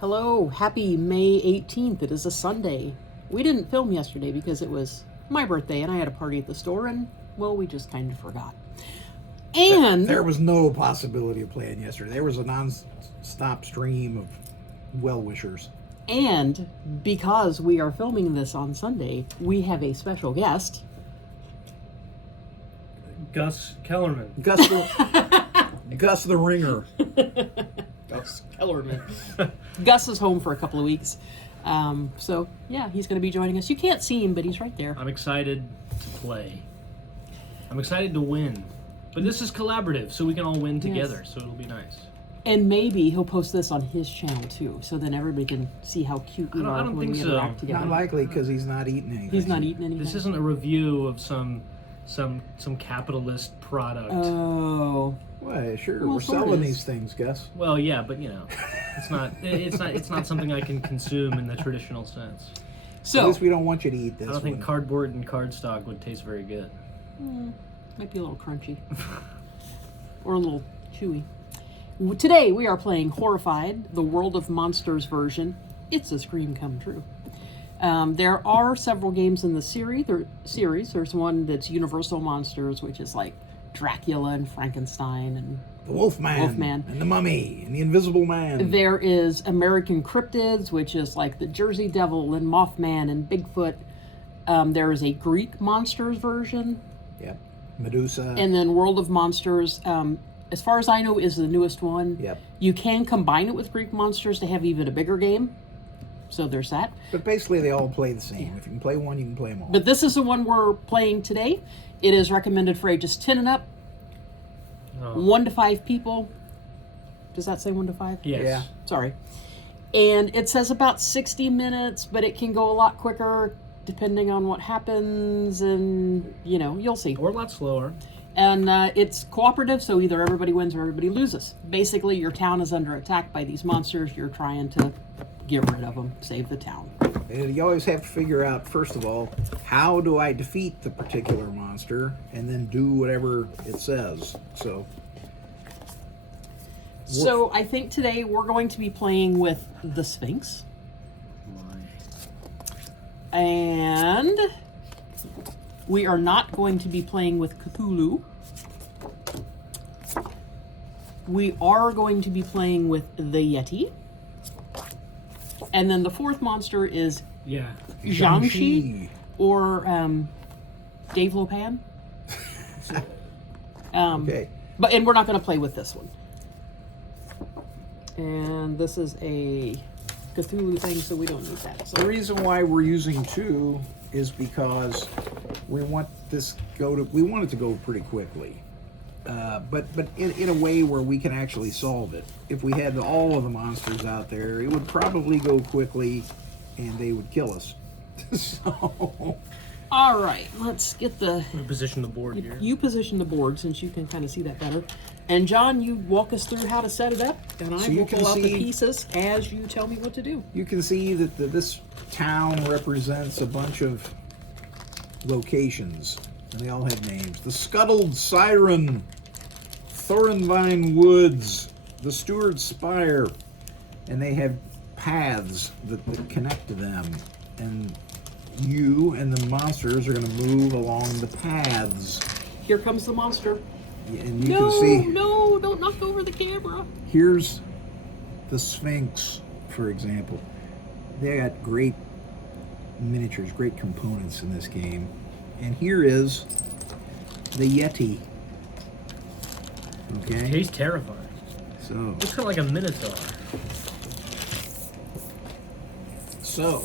Hello, happy May 18th. It is a Sunday. We didn't film yesterday because it was my birthday and I had a party at the store and, well, we just kind of forgot. And there was no possibility of playing yesterday. There was a non-stop stream of well-wishers. And because we are filming this on Sunday, we have a special guest. Gus Kellerman. Gus the Ringer. Gus Kellerman. Gus is home for a couple of weeks. So, yeah, he's going to be joining us. You can't see him, but he's right there. I'm excited to play. I'm excited to win. But this is collaborative, so we can all win together, so it'll be nice. And maybe he'll post this on his channel, too, so then everybody can see how cute we are when we interact together. Not likely, because he's not eating anything. He's not eating anything. This isn't a review of some capitalist product. Oh. Well, sure, Well, we're so it selling is. these things, Gus. Well, yeah, but it's not something I can consume in the traditional sense. At So, least we don't want you to eat this. I don't think one. cardboard and cardstock would taste very good. might be a little crunchy. Or a little chewy. Today we are playing Horrofied, the World of Monsters version. It's a scream come true. There are several games in the series. There's one that's Universal Monsters, which is like Dracula and Frankenstein and The Wolfman. And the Mummy. And the Invisible Man. there is American Cryptids, which is like the Jersey Devil and Mothman and Bigfoot. There is a Greek Monsters version. Yep. Medusa. And then World of Monsters, as far as I know, is the newest one. Yep. You can combine it with Greek Monsters to have even a bigger game. So there's that. But basically, they all play the same. If you can play one, you can play them all. But this is the one we're playing today. It is recommended for ages 10 and up, 1 to 5 people. Does that say 1 to 5? Yes. Yeah. Sorry. And it says about 60 minutes, but it can go a lot quicker depending on what happens, and, you'll see. Or a lot slower. And it's cooperative, so either everybody wins or everybody loses. Basically, your town is under attack by these monsters. You're trying to get rid of them, save the town. And you always have to figure out, first of all, how do I defeat the particular monster, and then do whatever it says. So I think today we're going to be playing with the Sphinx. And we are not going to be playing with Cthulhu. We are going to be playing with the Yeti. And then the fourth monster is Jiangshi or Dave Lopan. Okay. And we're not going to play with this one. And this is a Cthulhu thing, so we don't need that. So The reason why we're using 2 is because we want it to go pretty quickly, but in a way where we can actually solve it. If we had all of the monsters out there, it would probably go quickly, and they would kill us. So, all right, let's get the. We position the board here. You position the board since you can kind of see that better. And John, you walk us through how to set it up, and I will pull out the pieces as you tell me what to do. you can see that this town represents a bunch of locations, and they all have names. The Scuttled Siren, Thorinvine Woods, the Steward's Spire, and they have paths that connect to them. And you and the monsters are going to move along the paths. Here comes the monster. And you can see, No, don't knock over the camera. here's the Sphinx, for example. They got great miniatures, great components in this game. And here is the Yeti. Okay? He's terrifying. So, It's kind of like a minotaur. so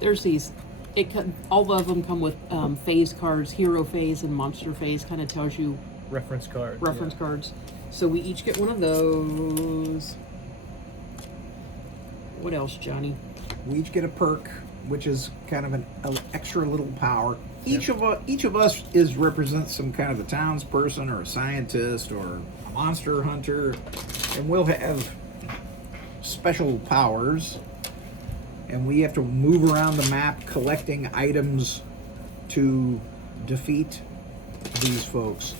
There's these. All of them come with phase cards, hero phase and monster phase. Kind of tells you Reference card. cards. So we each get one of those. What else, Johnny? we each get a perk, which is kind of an extra little power. Each of us represents some kind of a townsperson or a scientist or a monster hunter, and we'll have special powers. And we have to move around the map collecting items to defeat these folks.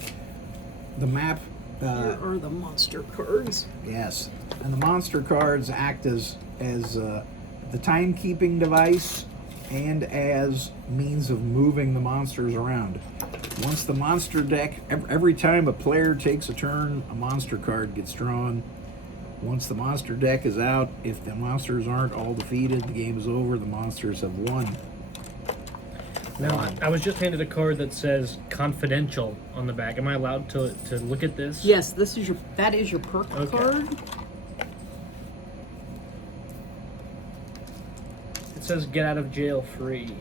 The map Here are the monster cards. Yes, and the monster cards act as the timekeeping device and as means of moving the monsters around. Once the monster deck, every time a player takes a turn, a monster card gets drawn. Once the monster deck is out, if the monsters aren't all defeated, the game is over. The monsters have won. Now, I was just handed a card that says confidential on the back. Am I allowed to look at this? Yes, that is your perk Okay. card. It says get out of jail free.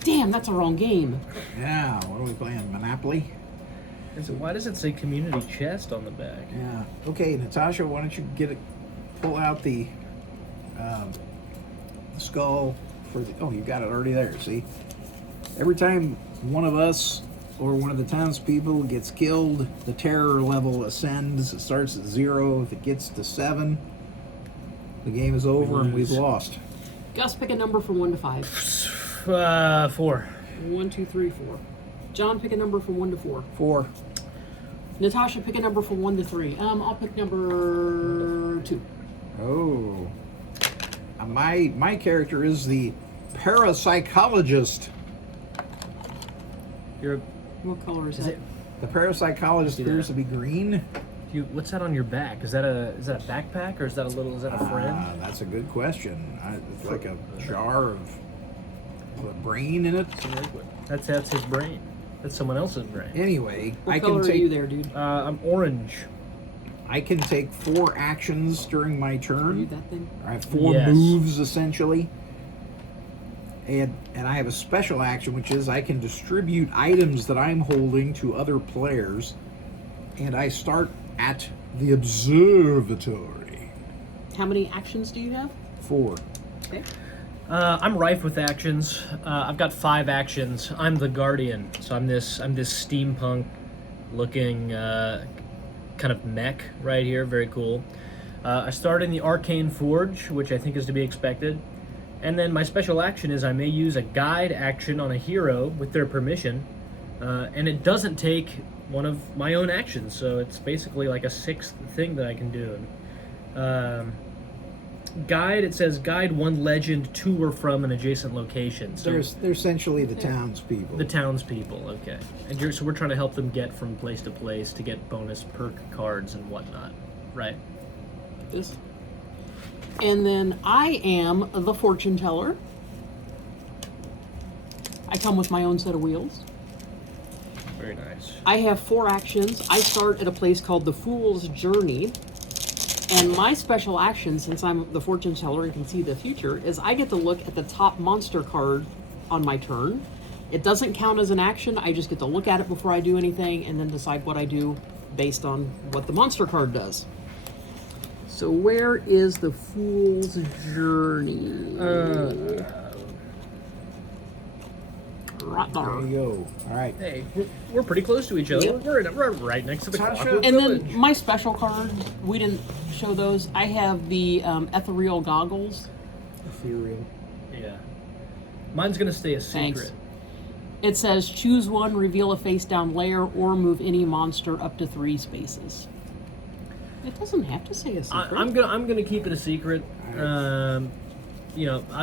Damn, that's a wrong game. Yeah, what are we playing? Monopoly? Why does it say community chest on the back? Yeah. Okay, Natasha, why don't you pull out the skull for the. Oh, you got it already there. See, every time one of us or one of the townspeople gets killed, the terror level ascends. It starts at 0. If it gets to 7, the game is over and we've lost. Gus, pick a number from 1 to 5. 4. 1, 2, 3, 4. John, pick a number from 1 to 4. 4. Natasha, pick a number from 1 to 3. I'll pick number 2. Oh. My character is the parapsychologist. What color is Is that? it? The parapsychologist appears to be green. What's that on your back? Is that a backpack or is that a friend? That's a good question. It's like a jar of a brain in it. That's his brain. That's someone else's brain. Anyway, What I color can are you take there, dude? I'm orange. I can take 4 actions during my Are you turn. that thing? I have 4 Yes. moves essentially. And I have a special action, which is I can distribute items that I'm holding to other players. And I start at the observatory. How many actions do you have? 4. Okay. I'm rife with actions. I've got 5 actions. I'm the guardian, so I'm this steampunk-looking kind of mech right here. Very cool. I start in the arcane forge, which I think is to be expected, and then my special action is I may use a guide action on a hero with their permission, and it doesn't take one of my own actions, so it's basically like a 6th thing that I can do. Guide, it says guide one legend to or from an adjacent location. So They're essentially the townspeople. the townspeople, okay. And so we're trying to help them get from place to place to get bonus perk cards and whatnot, right? This. And then I am the fortune teller. I come with my own set of wheels. Very nice. I have 4 actions. I start at a place called the Fool's Journey. And my special action, since I'm the fortune teller and can see the future, is I get to look at the top monster card on my turn. It doesn't count as an action. I just get to look at it before I do anything and then decide what I do based on what the monster card does. So where is the Fool's Journey? Right There there. you go. All right. Hey, we're pretty close to each other. Yep. We're right next to the Tasha. Clockwork And Village. then my special card, we didn't show those. I have the ethereal goggles. Ethereal. Yeah. Mine's gonna stay a Thanks. secret. It says choose one, reveal a face down layer, or move any monster up to 3 spaces. It doesn't have to say a secret. I'm gonna keep it a secret. I'll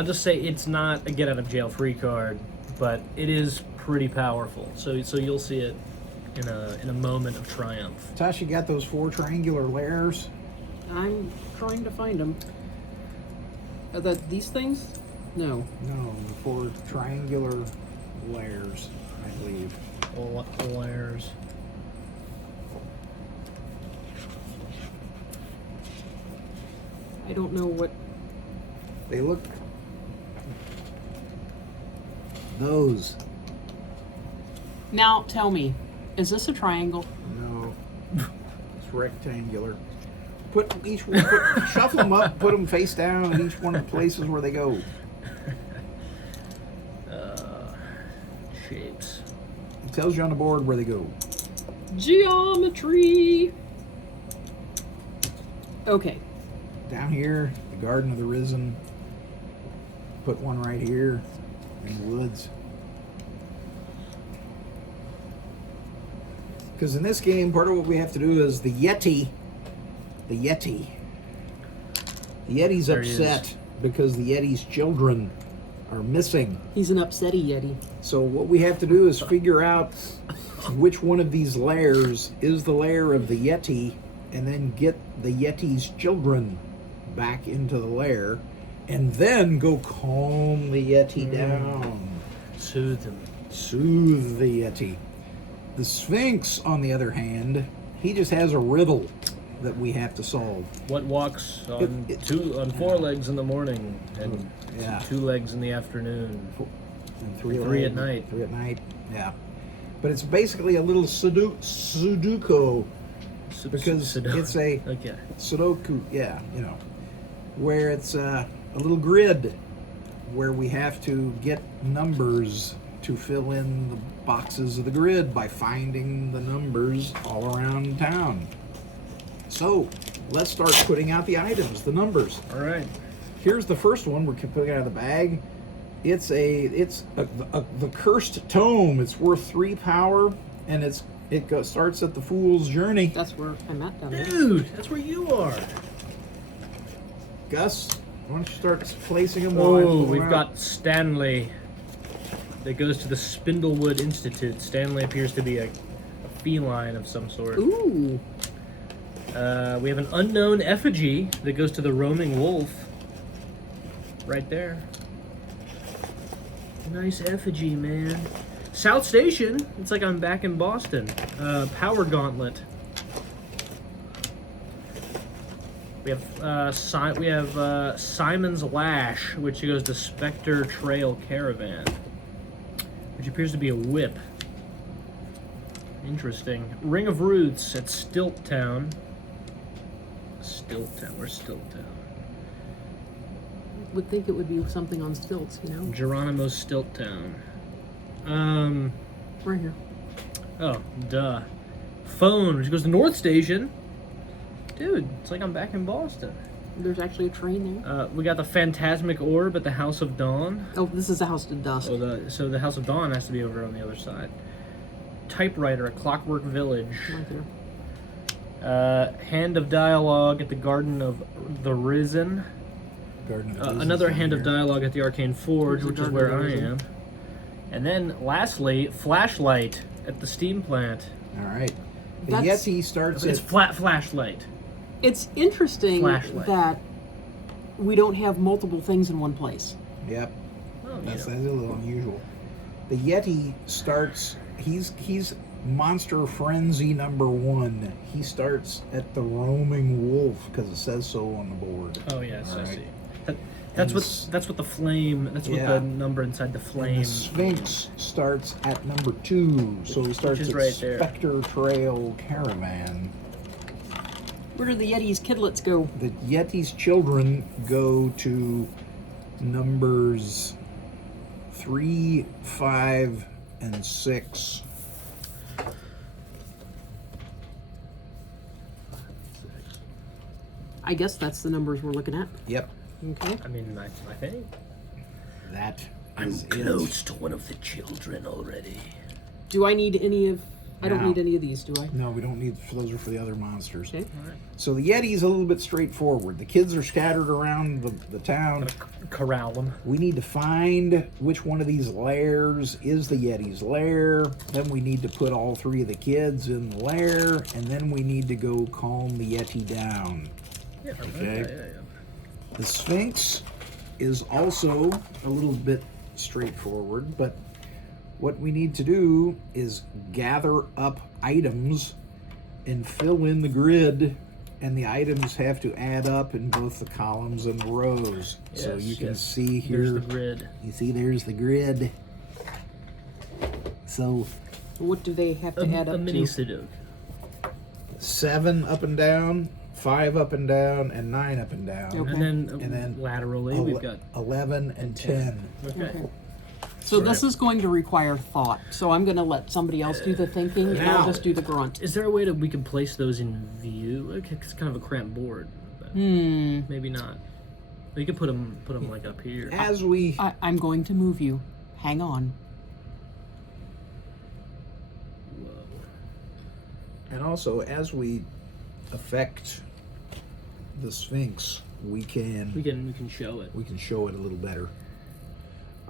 just say it's not a get out of jail free card, but it is pretty powerful. So you'll see it in a moment of triumph. Tasha, got those 4 triangular layers? I'm trying to find them. Are that these things? No. No, the 4 triangular layers, I believe. Layers. I don't know what. They look. Those. Now tell me, is this a triangle? No. It's rectangular. Put each one, shuffle them up, put them face down in each one of the places where they go. Shapes. It tells you on the board where they go. Geometry. Okay. Down here, the Garden of the Risen. Put one right here in the woods. Because in this game, part of what we have to do is the Yeti's There he is. upset because the Yeti's children are missing. He's an upsetty Yeti. So what we have to do is figure out which one of these lairs is the lair of the Yeti, and then get the Yeti's children back into the lair, and then go calm the Yeti down. Soothe him. Soothe the Yeti. The Sphinx, on the other hand, he just has a riddle that we have to solve. What walks on on 4 legs in the morning and Yeah. 2 legs in the afternoon? And Three legs, at night. 3 at night, yeah. But it's basically a little Sudoku, because it's a Okay. Sudoku, yeah, where it's a little grid where we have to get numbers to fill in the boxes of the grid by finding the numbers all around town. So let's start putting out the items, the numbers. All right. Here's the first one we're putting out of the bag. It's the cursed tome. It's worth 3 power, and starts at the Fool's Journey. That's where I'm at down there. Dude, that's where you are. Gus, why don't you start placing them? while I Oh, pull them we've out? got Stanley. That goes to the Spindlewood Institute. Stanley appears to be a feline of some sort. Ooh. We have an unknown effigy that goes to the Roaming Wolf. Right there. Nice effigy, man. South Station. It's like I'm back in Boston. Power Gauntlet. We have Simon's Lash, which goes to Spectre Trail Caravan, which appears to be a whip. Interesting. Ring of Roots at Stilt Town. Where's Stilt Town? Would think it would be something on stilts, Geronimo's Stilt Town. Right here. Oh, duh. Phone, which goes to North Station. Dude, it's like I'm back in Boston. There's actually a train there. We got the Phantasmic Orb at the House of Dawn. Oh, this is the House to Dusk. Oh, so the House of Dawn has to be over on the other side. Typewriter at Clockwork Village. Right there. Hand of Dialogue at the Garden of the Risen. Garden of Reasons Another down Hand of here. Dialogue at the Arcane Forge, There's which the is Garden where of I the Risen. am. And then, lastly, Flashlight at the Steam Plant. All right. The That's- Yeti starts It's at flashlight. It's interesting Flashlight. that we don't have multiple things in one place. Yep. Oh, That's a little unusual. The Yeti starts. He's Monster Frenzy number 1. He starts at the Roaming Wolf because it says so on the board. Oh yes, All I right. see. That's And what the flame. That's what Yeah. the number inside the And flame. the Sphinx starts at number 2, so he starts is at right there. Spectre Trail Caravan. Where do the Yeti's kidlets go? The Yeti's children go to numbers 3, 5, and 6. I guess that's the numbers we're looking at. Yep, Okay. I mean, I think. that I'm is close to one of the children already. Do I need any of... I don't No. need any of these, do I? No, we don't need. Those are for the other monsters. Okay. So the Yeti's a little bit straightforward. The kids are scattered around the town. Corral them. We need to find which one of these lairs is the Yeti's lair. Then we need to put all 3 of the kids in the lair, and then we need to go calm the Yeti down. Yeah, Okay. yeah. The Sphinx is also a little bit straightforward, but what we need to do is gather up items and fill in the grid, and the items have to add up in both the columns and the rows. So Yes, you can yes. see here. Here's the grid. You see, there's the grid. So What do they have to add A up mini to? Sudoku. 7 up and down, 5 up and down, and 9 up and down. Okay. And then, And then laterally, we've got 11 and 10. Okay. Okay. So this is going to require thought. So I'm going to let somebody else do the thinking, and I'll Now- just do the grunt. Is there a way that we can place those in view? Okay, it's kind of a cramped board, but maybe not. We could put them like up here. As we I'm going to move you. Hang on. And also, as we affect the Sphinx, we can show it. we can show it a little better.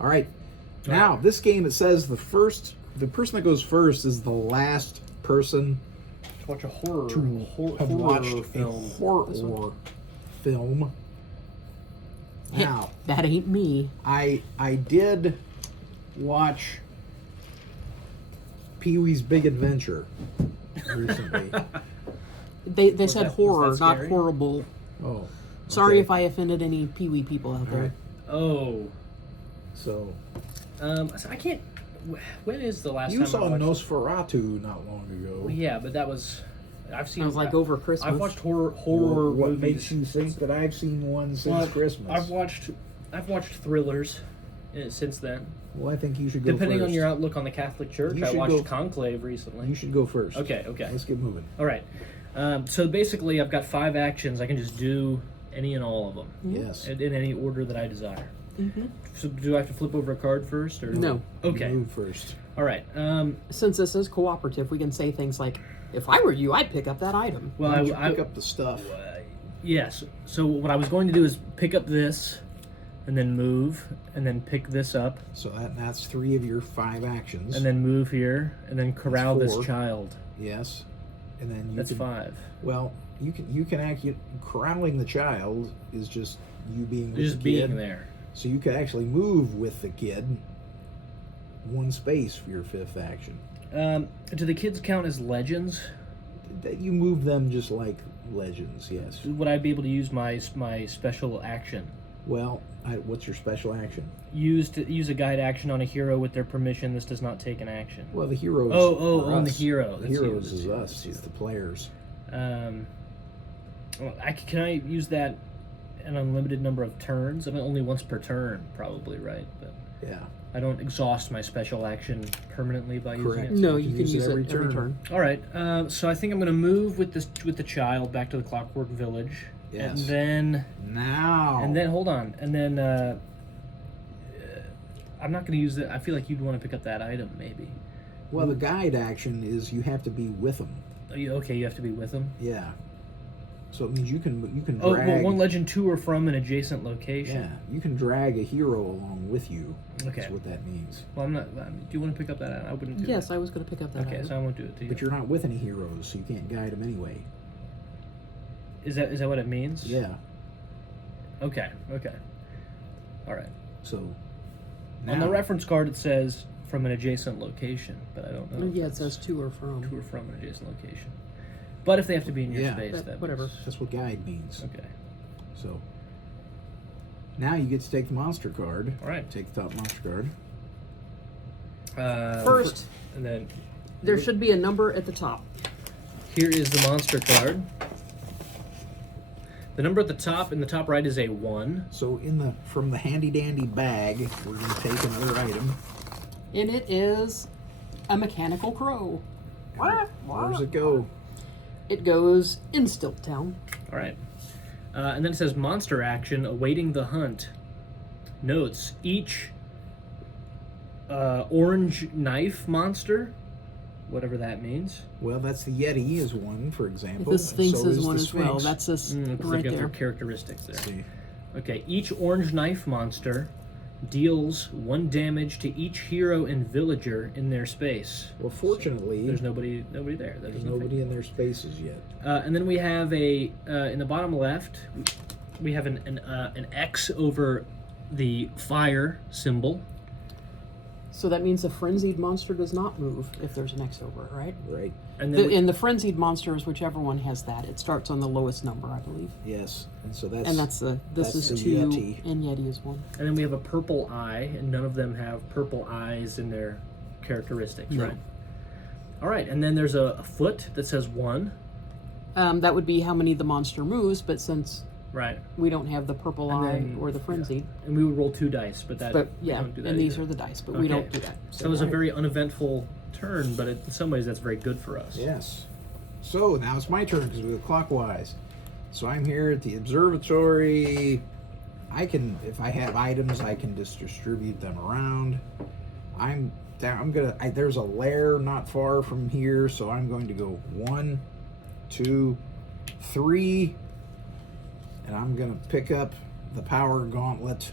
All right. Now, this game, it says the person that goes first is the last person To watch a horror to have horror watched film. a horror film. Now, That ain't me. I did watch Pee-wee's Big Adventure recently. They said was horror, that not scary? horrible. Oh, Sorry okay. if I offended any Pee-wee people out All there. right. Oh. So So I can't. When is the last you time saw I watched? Nosferatu not long ago. Well, yeah, but that was. I've seen. Sounds like over Christmas. I've watched horror What movies. makes you think that I've seen one since Well, Christmas? I've watched thrillers since then. Well, I think you should go Depending first. on your outlook on the Catholic Church, You I should watched go- Conclave recently. You should go first. Okay. Let's get moving. All right. So basically, I've got 5 actions. I can just do any and all of them Yes. in any order that I desire. Mhm. So do I have to flip over a card first, or No. Okay. You move first. All right. Since this is cooperative, we can say things like, if I were you, I'd pick up that item. Well, Why don't you I pick up the stuff. yes. So what I was going to do is pick up this, and then move, and then pick this up, So that's 3 of your 5 actions. and then move here, and then corral this 4. child. yes, and then you That's can, 5. Well, you can actually corralling the child is just you being with Just the being kid. there. So you could actually move with the kid 1 space for your 5th action. Do the kids count as legends? That you move them just like legends. Yes. Would I be able to use my special action? Well, what's your special action? Use a guide action on a hero with their permission. This does not take an action. Well, the heroes. Oh, are on the us. hero. The That's you, heroes that's is you, us. that's It's you. the players. Well, can I use that an unlimited number of turns? I mean, only once per turn, probably, right? But Yeah. I don't exhaust my special action permanently by Correct. using it. No, You you can can use use it it every every turn. turn. All right. So I think I'm going to move with the child back to the Clockwork Village, Yes. and Now. then hold on, and then I'm not going to use it. I feel like you'd want to pick up that item, maybe. Well, the guide action is you have to be with them. Okay, you have to be with them. Yeah. So it means you can Oh, drag. well, one legend to or from an adjacent location. Yeah, you can drag a hero along with you. Okay. That's what that means. Well, I'm not. Do you want to pick up that item? I wouldn't do Yes, that. I was going to pick up that Okay, item. so I won't do it to you. But you're not with any heroes, so you can't guide them anyway. Is that what it means? Yeah. Okay. All right. So. On the now- reference card, it says from an adjacent location, but I don't know. if Yeah, it it's says to or from. to or from an adjacent location. But if they have to be in your Yeah. space, But that whatever. makes- That's what guide means. Okay. So. Now you get to take the monster card. All right. Take the top monster card. First, and then there should be a number at the top. here is the monster card. The number at the top in the top right is a 1. So from the handy dandy bag, we're going to take another item. And it is a mechanical crow. Where's it go? It goes in Stilt Town. All right. And then it says monster action awaiting the hunt. Notes: each orange knife monster, whatever that means. Well, that's the Yeti is one, for example. The Sphinx So is the one as well. Sphinx. That's this Because right they've got their there. characteristics there. See. Okay, each orange knife monster deals 1 damage to each hero and villager in their space. Well, fortunately, There's nobody there. That there's doesn't nobody in their spaces yet. And then we have a in the bottom left, we have an X over the fire symbol. So that means the frenzied monster does not move if there's an X over it, right? Right. And then And the frenzied monsters, whichever one has that, it starts on the lowest number, I believe. Yes. And so that's. And this that's is the 2, Yeti. and Yeti is 1. and then we have a purple eye, and none of them have purple eyes in their characteristics, No. right? All right, and then there's a foot that says 1, That would be how many the monster moves, but since right? we don't have the purple And eye then- or the frenzied, And we would roll 2 dice, but that but we yeah, don't do that and these either. are the dice, but we Okay. don't do that. So it was a very uneventful turn, but in some ways that's very good for us. Yes. So now it's my turn because we go clockwise. So I'm here at the observatory. I can, if I have items, I can just distribute them around. I'm down. There's a lair not far from here, so I'm going to go 1, 2, 3, and I'm going to pick up the power gauntlet,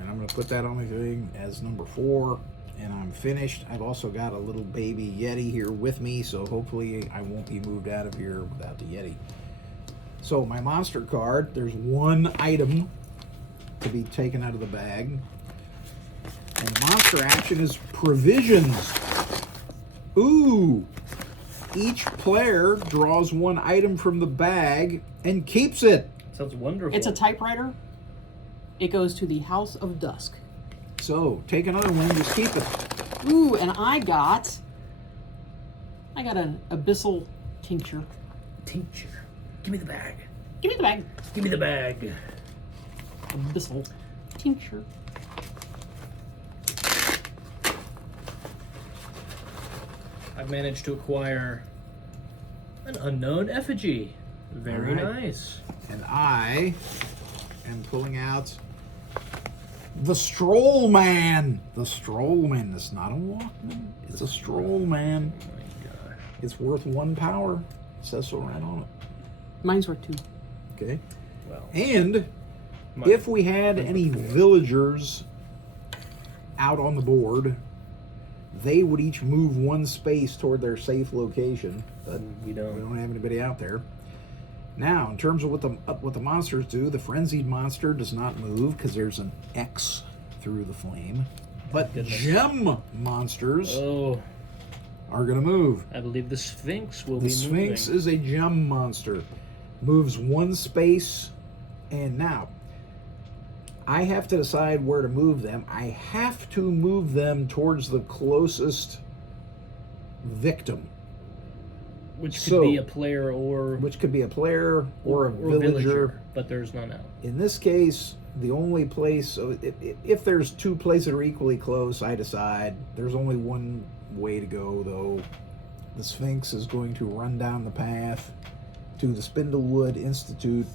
and I'm going to put that on the thing as number 4, and I'm finished. I've also got a little baby Yeti here with me, so hopefully I won't be moved out of here without the Yeti. So my monster card, there's 1 item to be taken out of the bag. And the monster action is provisions. Ooh. Each player draws 1 item from the bag and keeps it. Sounds wonderful. It's a typewriter. It goes to the House of Dusk. So take another one, just keep it. Ooh, and I got an abyssal tincture. Tincture. Give me the bag. Give me the bag. Give me the bag. Abyssal tincture. I've managed to acquire an unknown effigy. Very All right. nice. And I am pulling out the Stroll Man. The Stroll Man. It's not a Walkman. It's a Stroll Man. Oh my god. It's worth 1 power. It says so right on it. Mine's worth 2. Okay. Well, And if we had any villagers out on the board, they would each move 1 space toward their safe location, but we we don't. don't have anybody out there. Now, in terms of what the monsters do, the frenzied monster does not move because there's an X through the flame. But Goodness. gem monsters Oh, are going to move. I believe the Sphinx will The be Sphinx moving. is a gem monster. Moves 1 space, and now I have to decide where to move them. I have to move them towards the closest victim, Which could So- be a player or which could be a player or a villager. but there's none out. In this case, the only place, so if there's 2 places that are equally close, I decide there's only 1 way to go, though. The Sphinx is going to run down the path to the Spindlewood Institute,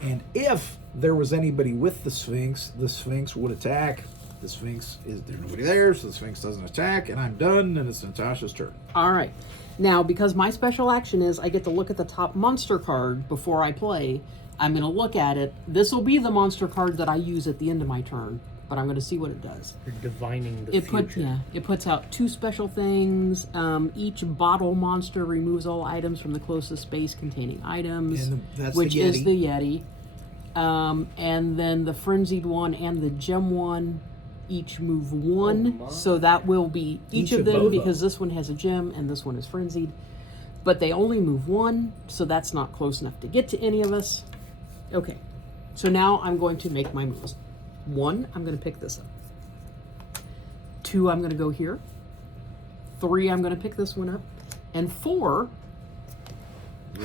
and if there was anybody with the Sphinx would attack. The Sphinx there's nobody there, so the Sphinx doesn't attack, and I'm done, and it's Natasha's turn. All right. Now, because my special action is I get to look at the top monster card before I play, I'm going to look at it. This will be the monster card that I use at the end of my turn, but I'm going to see what it does. You're divining the It future. puts out 2 special things. Each bottle monster removes all items from the closest space containing items, And that's which the is Yeti. the Yeti. And then the frenzied one and the gem one each move 1, Oh my. so that will be each of of them, both of because this one has a gem and this one is frenzied. But they only move 1, so that's not close enough to get to any of us. Okay, so now I'm going to make my moves. 1, I'm going to pick this up. 2, I'm going to go here. 3, I'm going to pick this one up. And 4,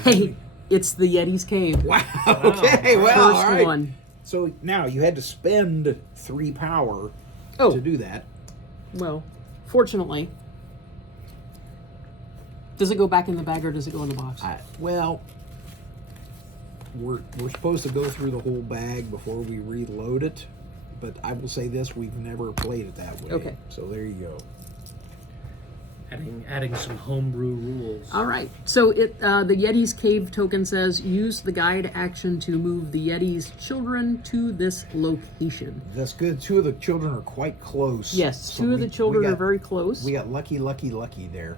hey, it's the Yeti's Cave. Wow. Okay. Well, First all right. one. So now you had to spend 3 power Oh, to do that. well, fortunately. Does it go back in the bag or does it go in the box? Well, we're supposed to go through the whole bag before we reload it, but I will say this: we've never played it that way. Okay. So there you go. Adding some homebrew rules. All right. So the Yeti's Cave token says use the guide action to move the Yeti's children to this location. That's good. 2 of the children are quite close. Yes, So 2 of the children we are got- very close. We got lucky there.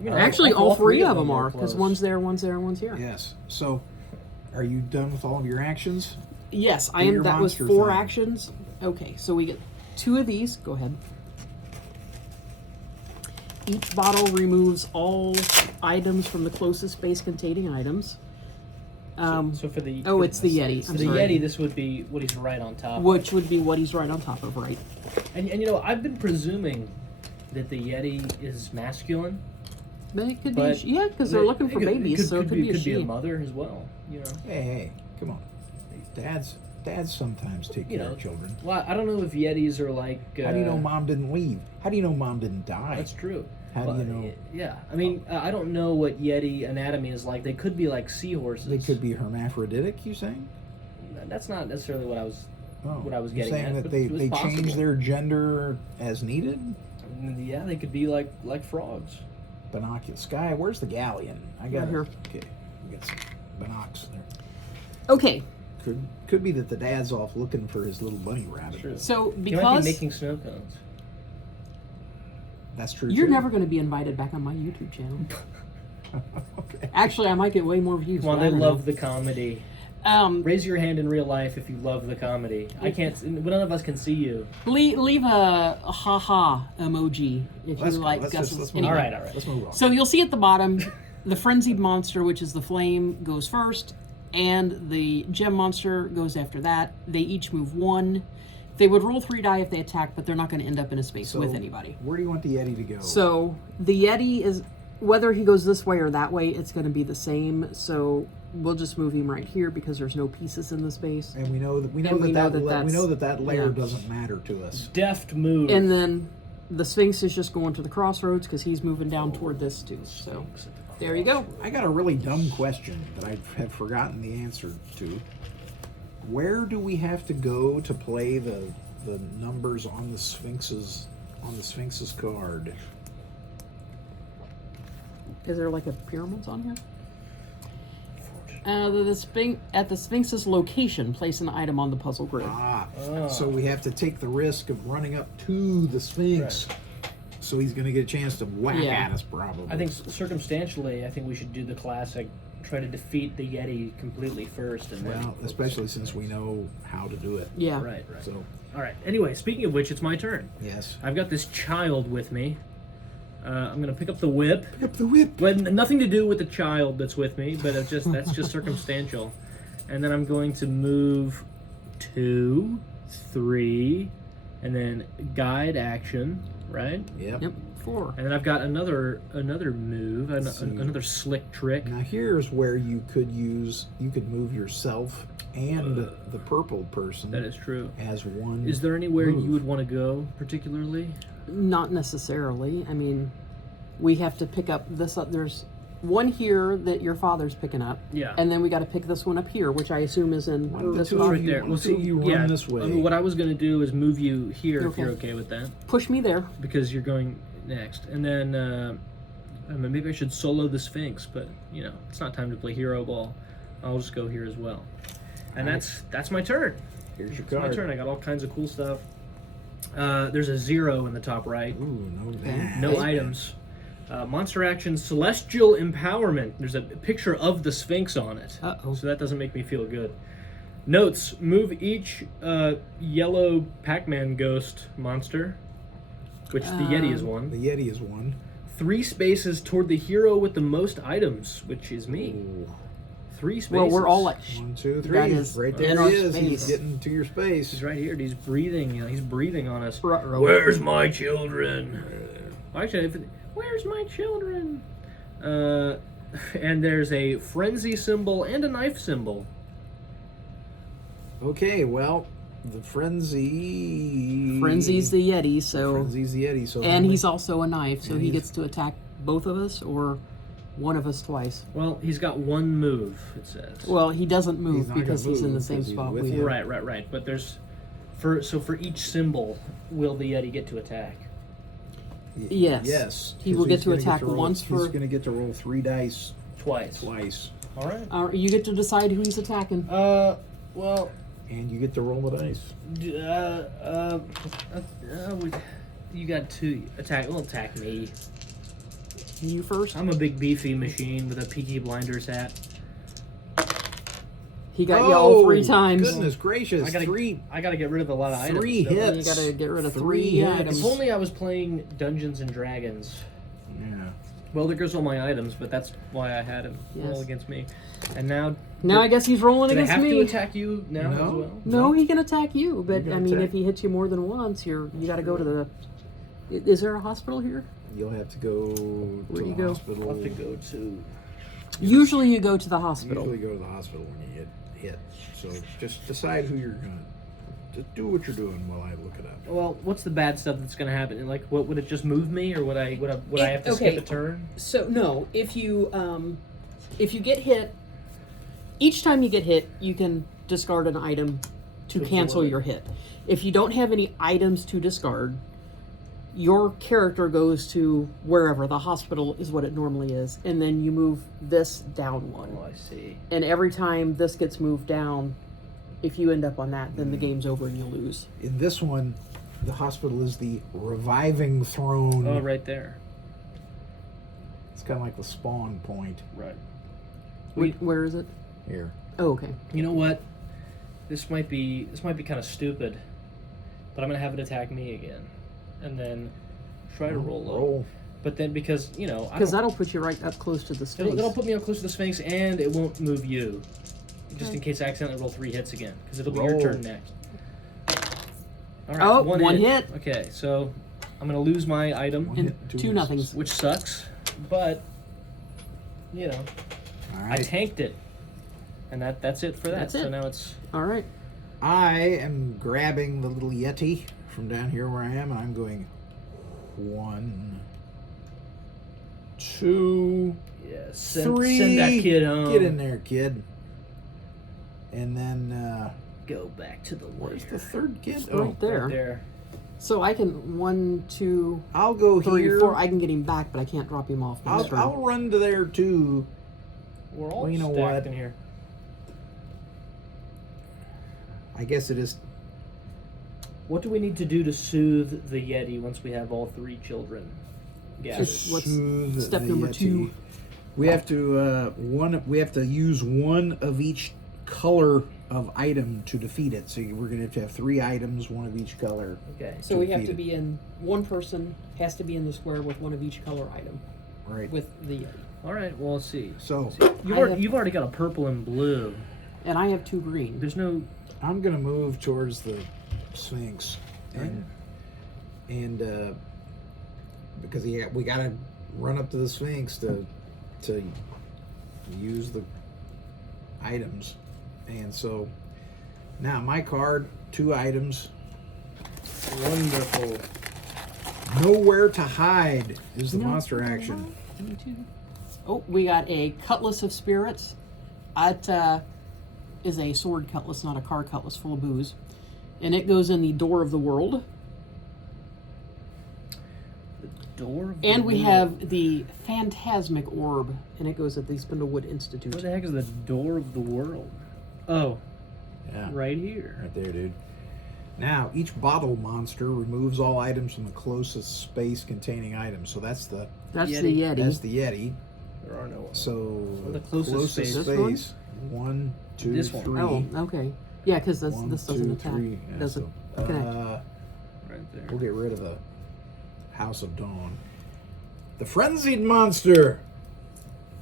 You know, Actually, all 3 of them are, close. because one's there, one's there, and one's here. Yes. So, are you done with all of your actions? Yes, I Do am. your That was monster 4 thing. actions. Okay, so we get 2 of these. Go ahead. Each bottle removes all items from the closest space containing items. So for the Oh, it's the Yeti. For I'm the sorry. Yeti, this would be what he's right on top. Which would be what he's right on top of, right? And you know, I've been presuming that the Yeti is masculine. But it could But be, yeah, because they're looking for babies, so it could be a could be she. a mother as well. You know. Hey, come on. Dads sometimes take You care know, of children. Well, I don't know if Yetis are like. How do you know mom didn't leave? How do you know mom didn't die? That's true. How do you know? Yeah, I mean, I don't know what Yeti anatomy is like. They could be like seahorses. They could be hermaphroditic, you saying? That's not necessarily what I was. Oh, What I was you're getting saying at, that but it was they possible. change their gender as needed? Yeah, they could be like frogs. Binoculars. Sky, where's the galleon? I got Right here. Okay, we got some binocs there. Okay, Could be that the dad's off looking for his little bunny rabbit. True. so You might because be making snow cones. That's true. you're too. never going to be invited back on my YouTube channel. Okay. Actually, I might get way more views. Well, but they I don't love the comedy. know. Raise your hand in real life if you love the comedy. I can't. None of us can see you. Leave a ha-ha emoji if Let's you go. like Let's Gus's. just- let's move All Anyway. right. Let's move on. So you'll see at the bottom, the frenzied monster, which is the flame, goes first, and the gem monster goes after that. They each move 1. They would roll 3 die if they attack, but they're not going to end up in a space So, with anybody. Where do you want the Yeti to go? So the Yeti is, whether he goes this way or that way, it's going to be the same. So we'll just move him right here because there's no pieces in the space. and we know that that layer yeah. doesn't matter to us. Deft move. And then the Sphinx is just going to the crossroads because he's moving down toward this too. So there you go. I got a really dumb question that I have forgotten the answer to. Where do we have to go to play the numbers on the Sphinx's card? Is there like a pyramids on here? At the Sphinx's location, place an item on the puzzle grid. So we have to take the risk of running up to the Sphinx. Right. So he's going to get a chance to whack Yeah. at us, probably. I think circumstantially, I think we should do the classic. Try to defeat the Yeti completely first, and then. Well, especially since we know how to do it. Yeah. Right. So, All right. Anyway, speaking of which, it's my turn. yes. I've got this child with me. I'm gonna pick up the whip. Pick up the whip. But nothing to do with the child that's with me, but that's just circumstantial. And then I'm going to move 2, 3, and then guide action, right? Yep. 4. And then I've got another move, See. another slick trick. Now here's where you could move yourself and the purple person That is true. as one. Is there anywhere move. you would want to go particularly? Not necessarily. I mean, we have to pick up this. There's one here that your father's picking up. Yeah. And then we got to pick this one up here, which I assume is in One of the this two spot. of Right you- there. one of the two of you run this way. I mean, what I was going to do is move you here if you're Okay. okay with that, Push me there. because you're going next. And then I mean, maybe I should solo the Sphinx, but it's not time to play hero ball. I'll just go here as well. And Alright. that's my turn. Here's your It's my card. turn. I got all kinds of cool stuff. There's a 0 in the top right. Ooh, No items. Monster action, Celestial Empowerment. There's a picture of the Sphinx on it. Uh-oh. So that doesn't make me feel good. Notes, move each yellow Pac-Man ghost monster, which the Yeti is The one, Yeti is one. 3 spaces toward the hero with the most items, which is me. Ooh. 3 spaces. Well, we're all like, 1, 2, 3. That is right in there our he is. He's space. getting to your space. He's right here. He's breathing. He's breathing on us. Ruh-roh. Where's my children? Actually, where's my children? And there's a frenzy symbol and a knife symbol. Okay, well, the frenzy. Frenzy's the Yeti, so. Frenzy's the Yeti. So And how he's many- also a knife, so And he he's- gets to attack both of us or one of us twice. Well, he's got 1 move, it says. Well, he doesn't move He's not gonna because he's in the move same because he's spot with we you. are. Right. But there's for each symbol, will the Yeti get to attack? Yes. Yes. He will 'cause get he's to gonna attack roll- once He's for. going to get to roll 3 dice Twice. twice, All right. You get to decide who he's attacking. Well, and you get to roll the dice. you got 2 attack. Well, attack me. You first. I'm a big beefy machine with a Peaky Blinders hat. He got you all 3 Oh, times. Goodness gracious! I gotta get rid of a lot of items. 3 though. hits. You gotta get rid of 3 3 hits. items. If only I was playing Dungeons and Dragons. Yeah. Well, there goes all my items, but that's why I had him roll Yes. against me. And now, Now I guess he's rolling do they against have me. to attack you now No. as well? No, he can attack you, but can I mean, attack- if he hits you more than once, you got to go to the. Is there a hospital here? You'll have to go Where to you the go? hospital. I'll have to go to. Usually, you go to the hospital. Usually go to the hospital when you get hit. So just decide who you're going to. Just do what you're doing while I look it up. Well, what's the bad stuff that's going to happen? Like, what would it just move me, or would I have to okay. skip a turn? So no, if you get hit, each time you get hit, you can discard an item to To cancel absorb it. your hit. If you don't have any items to discard, your character goes to wherever. The hospital is what it normally is. And then you move this down one. Oh, I see. And every time this gets moved down, if you end up on that, then the game's over and you lose. In this one, the hospital is the reviving throne. Oh, right there. It's kind of like the spawn point Right. Where is it? here. Oh, okay. You know what? This might be kind of stupid, but I'm gonna have it attack me again, and then try to roll low. Roll. But then because Because that'll put you right up close to the Sphinx. it'll put me up close to the Sphinx, and it won't move you, just in case I accidentally roll 3 hits again, because it'll be your Roll. turn next. All right, Oh, one hit. Okay, so I'm gonna lose my item, One And hit, two two misses. nothings. which sucks, but All I right. tanked it, and that's it for that. That's so it. now it's All right. I am grabbing the little Yeti from down here where I am, and I'm going 1, 2, send 3. send that kid home. Get in there, kid. And then, Go back to the where's lair. the third kid? Right there. Right there. So I can 1, 2, I'll go 3, here. 4. I can get him back, but I can't drop him off. next turn. I'll run to there too. We're all Well, you know stacked what? in here. I guess it is. What do we need to do to soothe the Yeti once we have all 3 children gathered? Just- What's soothe step the number Yeti. 2? We have to We have to use one of each color of item to defeat it. So we're going to have 3 items, one of each color. Okay. So we have defeat to it. be in, one person has to be in the square with one of each color item Right. with the Yeti. All right. Well, let's see. So You've already got a purple and blue. And I have 2 green. There's no. I'm going to move towards the Sphinx, and because we got to run up to the Sphinx to use the items, and so now my card, 2 items. Wonderful. Nowhere to hide is the monster action. 1, 2. Oh, we got a Cutlass of Spirits. It is a sword cutlass, not a car cutlass full of booze. And it goes in the Door of the World. Door. Of And the we world. have the Phantasmic Orb, and it goes at the Spindlewood Institute. Where the heck is the door of the world? Oh, Yeah, right here. right there, dude. Now, each bottle monster removes all items from the closest space containing items. So that's the That's Yeti. the Yeti. That's the Yeti. There are no. So The closest space. This one? space. 1, 2, This one. 3. Oh, okay. Yeah, because this 1, doesn't 2, attack. 3. Yeah, Doesn't so, connect. Right there. we'll get rid of the House of Dawn. The frenzied monster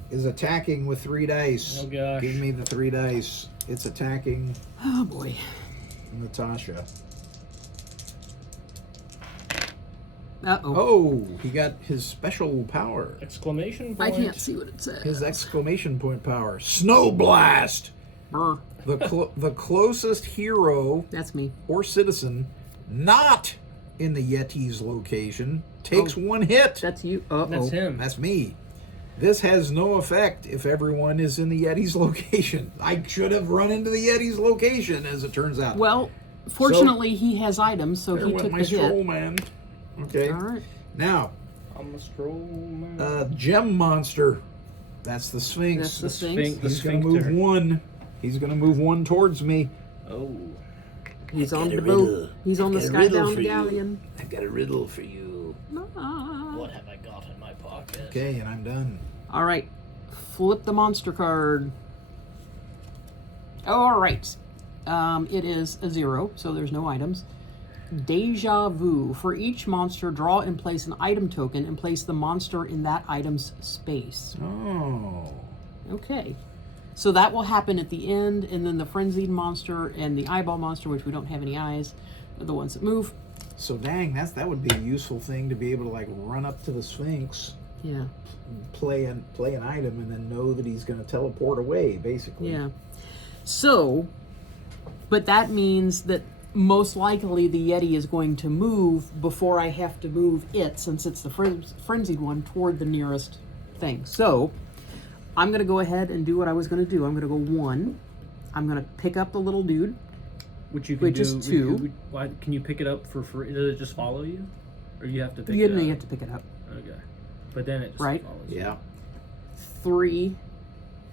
is attacking with 3 dice. Oh gosh. Give me the 3 dice. It's attacking Oh boy. Natasha. Uh-oh. Oh, he got his special power. Exclamation I point. can't see what it says. His exclamation point power. Snow Blast! Brr. The closest hero That's me. or citizen not in the Yeti's location takes 1 hit. That's you. Uh-oh. That's him. That's me. This has no effect if everyone is in the Yeti's location. I should have run into the Yeti's location, as it turns out. Well, fortunately, he has items, so there he went took my the stroll hit. man. Okay. All right. Now, I'm a stroll man. gem monster. That's the Sphinx. That's the Sphinx. The He's going to move sphincter. 1. He's going to move 1 towards me. Oh. He's on got the a boat. riddle. He's on the I've got a riddle skybound for you. galleon. I've got a riddle for you. Ah. What have I got in my pocket? Okay, and I'm done. All right. Flip the monster card. All right. It is a 0, so there's no items. Deja vu. For each monster, draw and place an item token and place the monster in that item's space. Oh. Okay. So that will happen at the end, and then the frenzied monster and the eyeball monster, which we don't have any eyes, are the ones that move. So dang, that would be a useful thing to be able to like run up to the Sphinx, Yeah. play an item, and then know that he's going to teleport away, basically. Yeah. So, but that means that most likely the Yeti is going to move before I have to move it, since it's the frenzied one, toward the nearest thing. So, I'm going to go ahead and do what I was going to do. I'm going to go 1. I'm going to pick up the little dude. Which you can Which do. is 2. Why can you pick it up for free? Does it just follow you? Or you have to pick You it up? have to pick it up. Okay. But then it just Right. follows you. Yeah. 3,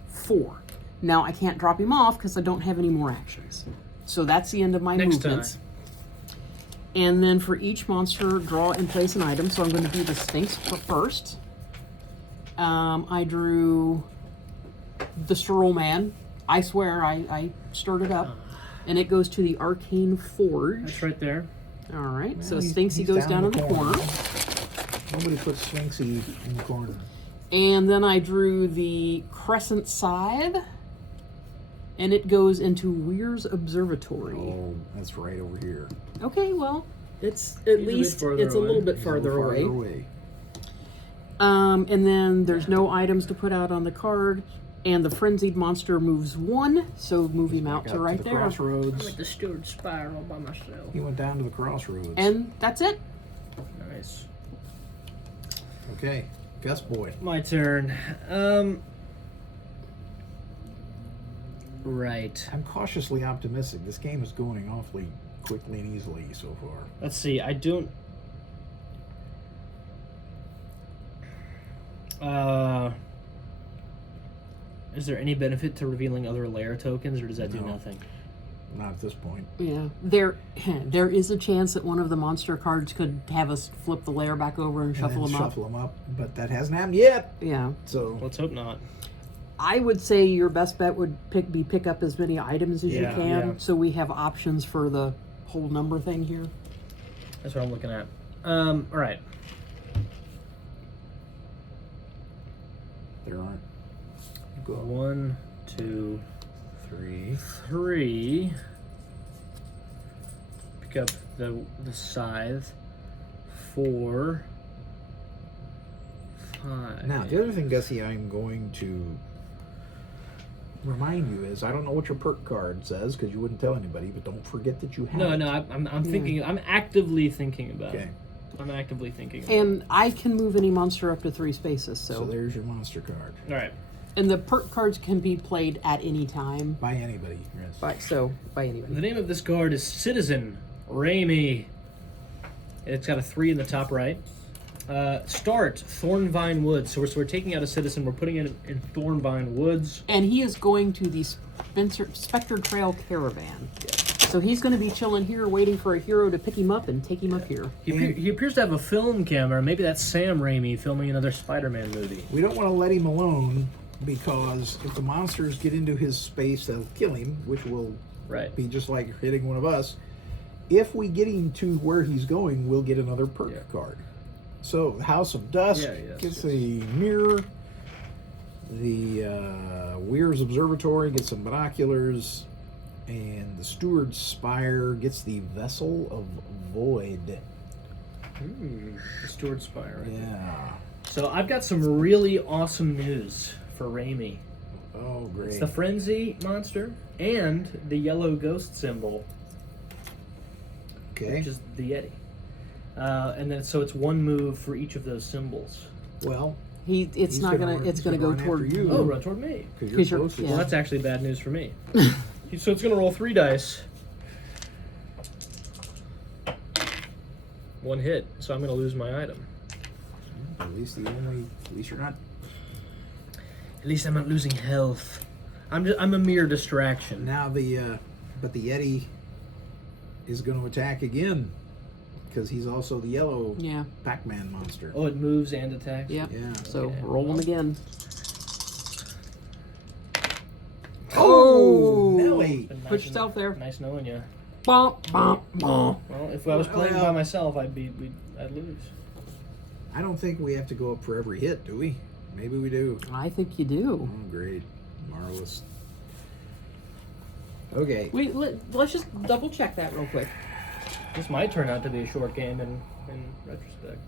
4. Now I can't drop him off because I don't have any more actions. So that's the end of my Next movements. And then for each monster, draw and place an item. So I'm going to do the Sphinx first. I drew the Sterile Man. I swear I stirred it up. And it goes to the Arcane Forge. That's right there. All right. So Well, he's Sphinxy goes down in the corner. Nobody puts Sphinxy in the corner. And then I drew the Crescent Side. And it goes into Weir's Observatory. Oh, that's right over here. Okay, well, it's at He's a bit least further it's a little away. bit He's a little farther away. away. And then there's no items to put out on the card. And the Frenzied Monster moves 1, so move him out Back to up right the there. Crossroads. the Steward Spire all by myself. He went down to the crossroads. And that's it. Nice. Okay, Gus Boy. My turn. Right. I'm cautiously optimistic. This game is going awfully quickly and easily so far. Let's see. I don't. Is there any benefit to revealing other layer tokens, or does that do No. nothing? Not at this point. Yeah. There is a chance that one of the monster cards could have us flip the layer back over and shuffle and then them up. shuffle them up, but that hasn't happened yet. Yeah. So Let's hope not. I would say your best bet would pick up as many items as you Yeah, can, yeah. so we have options for the whole number thing here. That's what I'm looking at. All right. there aren't. Go 1, 2, 3. 3. Pick up the scythe. 4, 5. Now the other thing, Gussie, I'm going to remind you is I don't know what your perk card says because you wouldn't tell anybody, but don't forget that you have No, it. no, I'm thinking. I'm actively thinking about Okay. it. I'm actively thinking. About And I can move any monster up to 3 spaces, So so. there's your monster card. it. All right. And the perk cards can be played at any time, By anybody. Yes. by The anybody. name of this card is Citizen Raimi. It's got a 3 in the top right. Start Thornvine Woods. So we're taking out a citizen. We're putting it in Thornvine Woods. And he is going to the Spectre Trail Caravan. So he's going to be chilling here, waiting for a hero to pick him up and take him up here. He appears to have a film camera. Maybe that's Sam Raimi filming another Spider-Man movie. We don't want to let him alone because if the monsters get into his space, they'll kill him, which will Right. be just like hitting one of us. If we get him to where he's going, we'll get another perk Yeah. card. So the House of Dusk Yes, gets yes. a mirror. The Weir's Observatory gets some binoculars. And the Steward's Spire gets the Vessel of Void. The Steward Spire. Right? Yeah. So I've got some really awesome news for Raimi. Oh, great. It's the Frenzy monster and the yellow ghost symbol, Okay. which is the Yeti. And then so it's 1 move for each of those symbols. Well, It's He's not gonna- gonna. It's he's gonna gonna go run toward after you. Oh, run toward me. because Because you're you're- closest. yeah. Well, that's actually bad news for me. So it's going to roll 3 dice. 1 hit, so I'm going to lose my item. At least you're not. At least I'm not losing health. I'm a mere distraction. Now but the Yeti is going to attack again because he's also the yellow Yeah. Pac-Man monster. Oh, it moves and attacks? Yep. Yeah. So Okay. roll them again. Oh, Nelly! Been Put nice yourself there. Nice knowing you. Bump, bump, bump. Well, if I was playing by Well- myself, I'd lose. I don't think we have to go up for every hit, do we? Maybe we do. I think you do. Oh, great. Marvelous. Okay. Wait, let's just double check that real quick. This might turn out to be a short game in retrospect.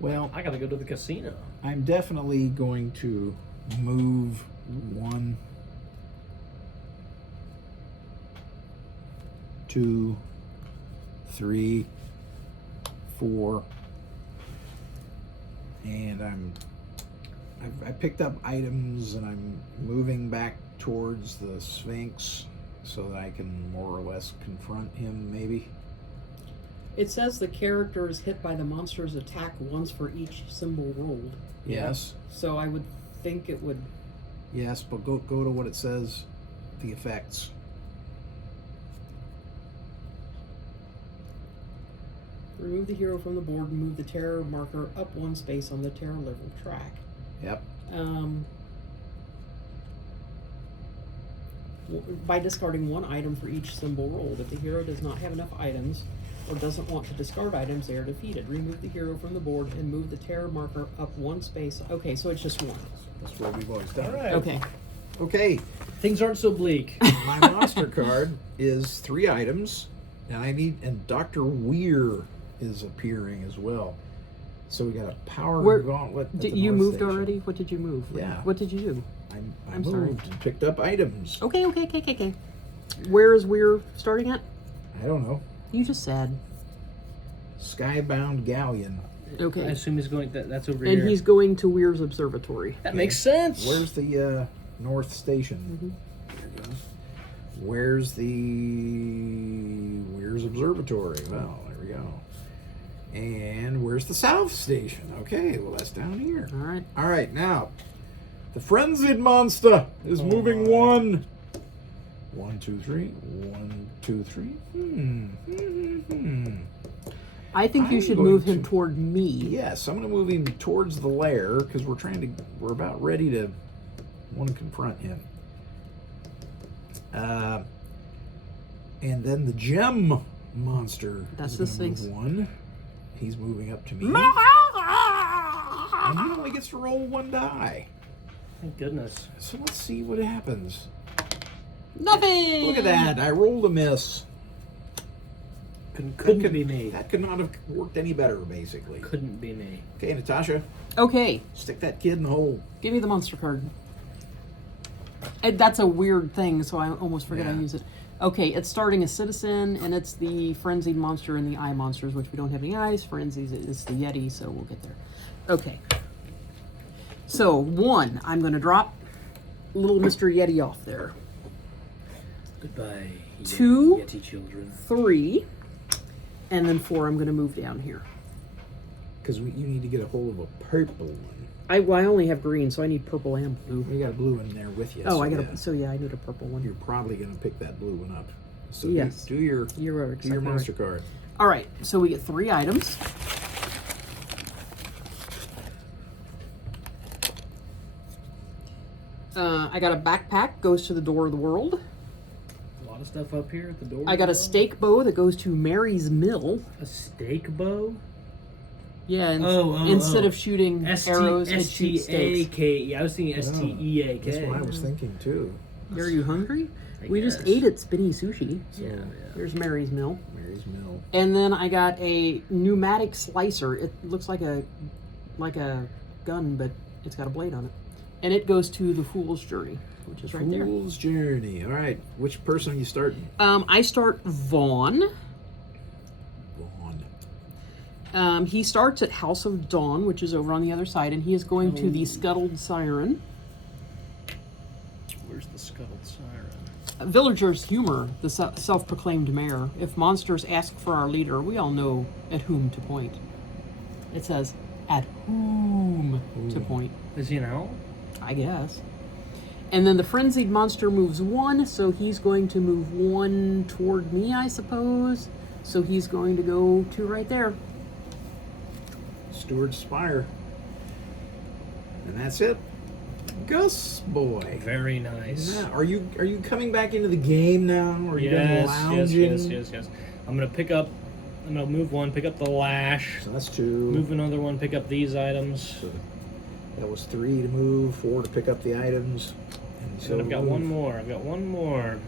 Well, I gotta go to the casino. I'm definitely going to move 1, 2, 3, 4, and I picked up items and I'm moving back towards the Sphinx so that I can more or less confront him, maybe. It says the character is hit by the monster's attack once for each symbol rolled. Yes. So I would think it would. Yes, but go to what it says, the effects. Remove the hero from the board and move the terror marker up 1 space on the terror level track. Yep. By discarding 1 item for each symbol rolled. If the hero does not have enough items or doesn't want to discard items, they are defeated. Remove the hero from the board and move the terror marker up 1 space. Okay, so it's just 1. That's what we've always done. All right. Okay. Okay. Things aren't so bleak. My monster card is 3 items, and Dr. Weir is appearing as well. So we got a power gauntlet. At the You North moved Station. already? What did you move? Yeah. What did you do? I I'm moved sorry. and picked up items. Okay. Where is Weir starting at? I don't know. You just said. Skybound Galleon. Okay. I assume he's going. That's over And here. he's going to Weir's Observatory. That makes sense. Where's the North Station? There it goes. Where's Weir's Observatory? Well, there we go. And where's the South Station? Okay, well that's down here. All right. All right, now the frenzied monster is moving 1. 1, 2, 3. 1, 2, 3. I think you I'm should going move him to- toward me. Yes, I'm going to move him towards the lair because we're about ready to want to confront him. And then the gem monster. That's is the gonna move Sphinx. 1. He's moving up to me. And he only gets to roll 1 die. Thank goodness. So let's see what happens. Nothing. Look at that. I rolled a miss. Couldn't be me. That could not have worked any better, basically. Couldn't be me. Okay, Natasha, Okay. stick that kid in the hole. Give me the monster card. That's a weird thing, so I almost forget I Yeah. use it. Okay, it's starting a citizen, and it's the frenzied monster and the eye monsters, which we don't have any eyes. Frenzies is the Yeti, so we'll get there. Okay. So, 1, I'm going to drop little Mr. Yeti off there. Goodbye. 2, Yeti children. 3, and then 4, I'm going to move down here. Because you need to get a hold of a purple one. I only have green, so I need purple and blue. You got a blue one there with you. Oh, so I got yeah, so yeah, I need a purple one. You're probably going to pick that blue one up. So Yes. do your You're do your exactly monster right. card. All right, so we get 3 items. I got a backpack, goes to the door of the world. A lot of stuff up here at the door. I got a stake bow that goes to Mary's Mill. A stake bow. Yeah, and Oh, instead of shooting arrows, it shoots stakes. S-T-A-K. Yeah, I was thinking S-T-E-A-K. That's what I was thinking too. Are you hungry? I We just guess. ate at Spinny Sushi. Yeah, yeah. There's Mary's Mill. Mary's Mill. And then I got a pneumatic slicer. It looks like a gun, but it's got a blade on it. And it goes to the Fool's Journey, which is right there. Fool's Journey. All right. Which person are you starting? I start Vaughn. Vaughn. He starts at House of Dawn, which is over on the other side, and he is going to the Scuttled Siren. Where's the scuttled siren? Villagers humor the self-proclaimed mayor. If monsters ask for our leader, we all know at whom to point. It says, at whom to point. Is he an owl? I guess. And then the frenzied monster moves 1, so he's going to move 1 toward me, I suppose. So he's going to go to right there. Steward Spire. And that's it. Gus boy. Very nice. Now, are you coming back into the game now? Or are you gonna lounging? Yes. I'm gonna move 1, pick up the lash. So that's 2. Move another 1, pick up these items. So that was 3 to move, 4 to pick up the items. And And I've got move. one more. One more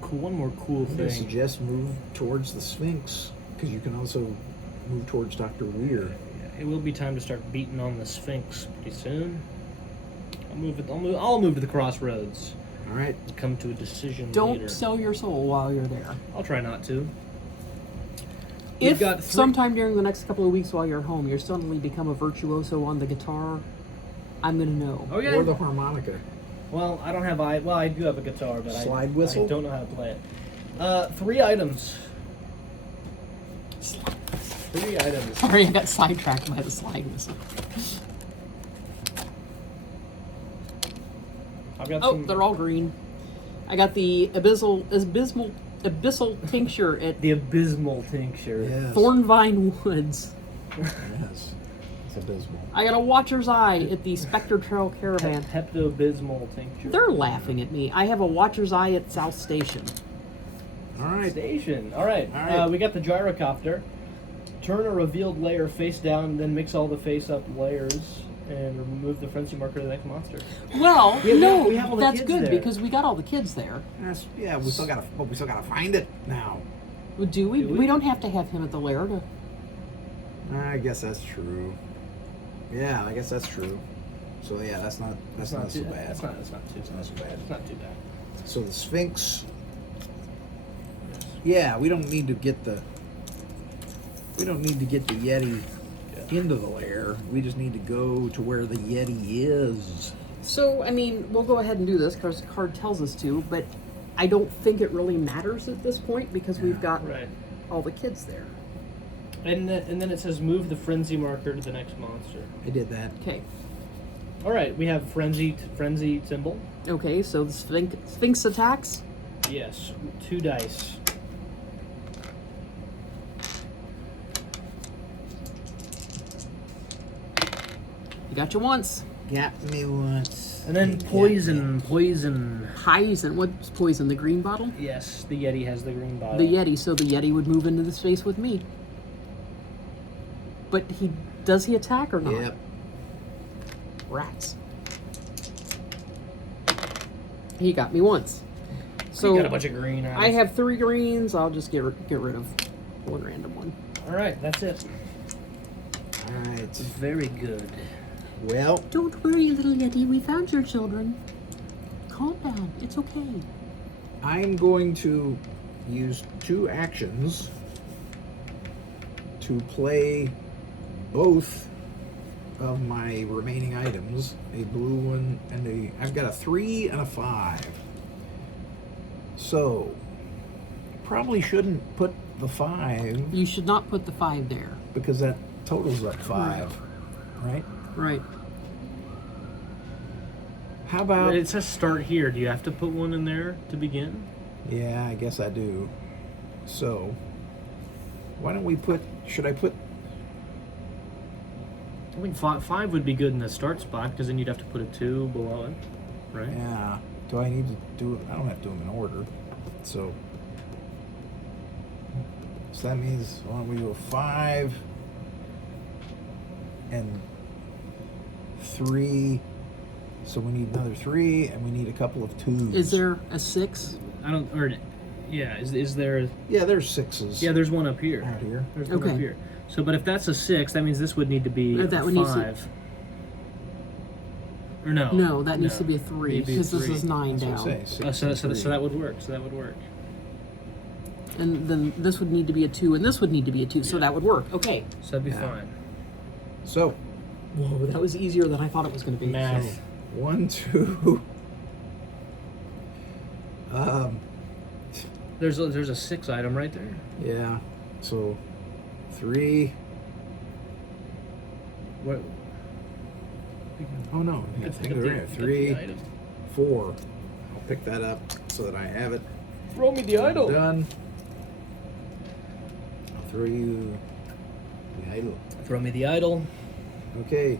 cool I'm going to thing. suggest move towards the Sphinx, because you can also move towards Dr. Weir. It will be time to start beating on the Sphinx pretty soon. I'll move to the crossroads. All right. Come to a decision Don't later. sell your soul while you're there. I'll try not to. We've If got sometime during the next couple of weeks while you're home, you're suddenly become a virtuoso on the guitar, I'm going to know. Okay. Or the harmonica. Well, I don't have I do have a guitar, but Slide whistle? I don't know how to play it. 3 items. Slide 3 items. Sorry, I got sidetracked by the slide missile. I've got Oh, some. they're all green. I got the abyssal tincture at The abysmal tincture. Yes. Thornvine Woods. Yes. It's abysmal. I got a Watcher's Eye at the Spectre Trail Caravan. Pepto-Bismol tincture. They're laughing at me. I have a Watcher's Eye at South Station. All right. Station. All right. All right. We got the gyrocopter. Turn a revealed layer face down, then mix all the face-up layers, and remove the frenzy marker to the next monster. Well, Yeah, no, we have all the that's kids good there. because we got all the kids there. Yeah, we still gotta find it now. Well, do we? Do we? We don't have to have him at the lair to... I guess that's true. Yeah, I guess that's true. So yeah, that's not so bad. That's not too It's not so bad. It's not too bad. So the Sphinx. Yeah, we don't need to get the Yeti into the lair. We just need to go to where the Yeti is. So, I mean, we'll go ahead and do this because the card tells us to, but I don't think it really matters at this point because we've got Right. all the kids there. And then it says move the frenzy marker to the next monster. I did that. Okay. All right, we have frenzy symbol. Okay, so the Sphinx attacks. Yes, 2 dice. You got you once. Got me once. And then poison. Poison. What's poison? The green bottle? Yes, the Yeti has the green bottle. The Yeti. So the Yeti would move into the space with me. But does he attack or not? Yep. Rats. He got me once. So So you got a bunch of green items. I have 3 greens. I'll just get rid of one random one. All right, that's it. All right. Very good. Well, Don't worry, little Yeti. We found your children. Calm down. It's okay. I'm going to use 2 actions to play both of my remaining items, a blue one and I've got a 3 and a 5. So, probably shouldn't put the 5 You should not put the 5 there. because that totals up 5, right? Right. How about? It says start here. Do you have to put one in there to begin? Yeah, I guess I do. So, why don't we put? Should I put? I think 5 would be good in the start spot because then you'd have to put a 2 below it, right? Yeah. Do I need to do it? I don't have to do them in order. So that means why don't we do a 5 and 3? So we need another 3, and we need a couple of 2s. Is there a 6? I don't. Or yeah, is there? Yeah, there's 6s. Yeah, there's one up here. out here. There's one Okay. up here. So, but if that's a 6, that means this would need to be That a one needs to- 5. Or no? No, that needs to be a 3 Need to be a because this 3. is 9 That's what I down. say, Oh, 6 so and that 3. would work. So that would work. And then this would need to be a 2, and this would need to be a 2, so that would work. Okay. So that'd be Yeah. fine. So Whoa, that was easier than I thought it was going to be. Math. 1, 2. There's a 6 item right there. Yeah. So 3. What? Oh no, I Pick think up they're the- in. pick up the 3, item. 4. I'll pick that up so that I have it. Throw me the idol. Done. I'll throw you the idol. Throw me the idol. Okay.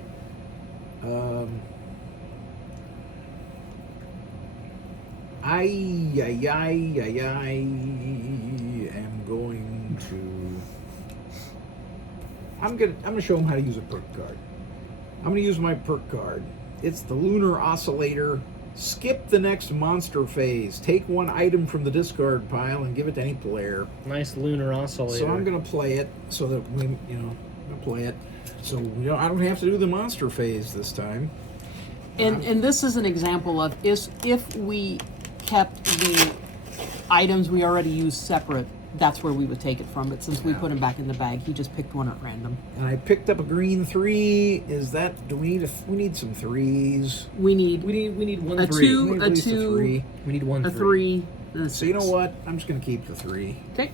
I am going to. I'm gonna show them how to use a perk card. I'm gonna use my perk card. It's the Lunar Oscillator. Skip the next monster phase. Take 1 item from the discard pile and give it to any player. Nice lunar oscillator. So I'm gonna play it so that we, I'm gonna play it. So I don't have to do the monster phase this time. And this is an example of if we kept the items we already used separate, that's where we would take it from. But since we Yeah. put them back in the bag, he just picked one at random. And I picked up a green 3. Is that? Do we need we need some 3s? We need we need one a 3. two, We need a at least 2, 3. We need one a 3. 3, and a 6. So you know what? I'm just gonna keep the 3. Okay.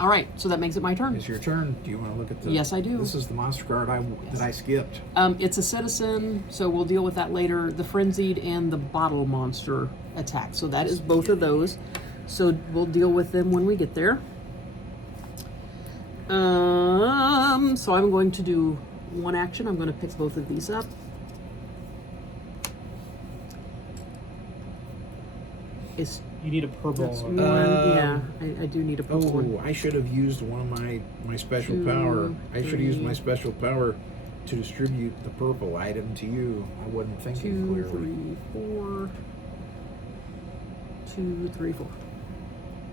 All right, so that makes it my turn. It's your turn. Do you want to look at the... Yes, I do. This is the monster card that I skipped. It's a citizen, so we'll deal with that later. The frenzied and the bottle monster attack. So that is both of those. So we'll deal with them when we get there. So I'm going to do one action. I'm going to pick both of these up. It's You need a purple that's one. one. Yeah, I do need a purple one. I should have used one of my special power. I should have used my special power to distribute the purple item to you. I wasn't thinking 2, clearly. 3, 4. 2, 3, 4.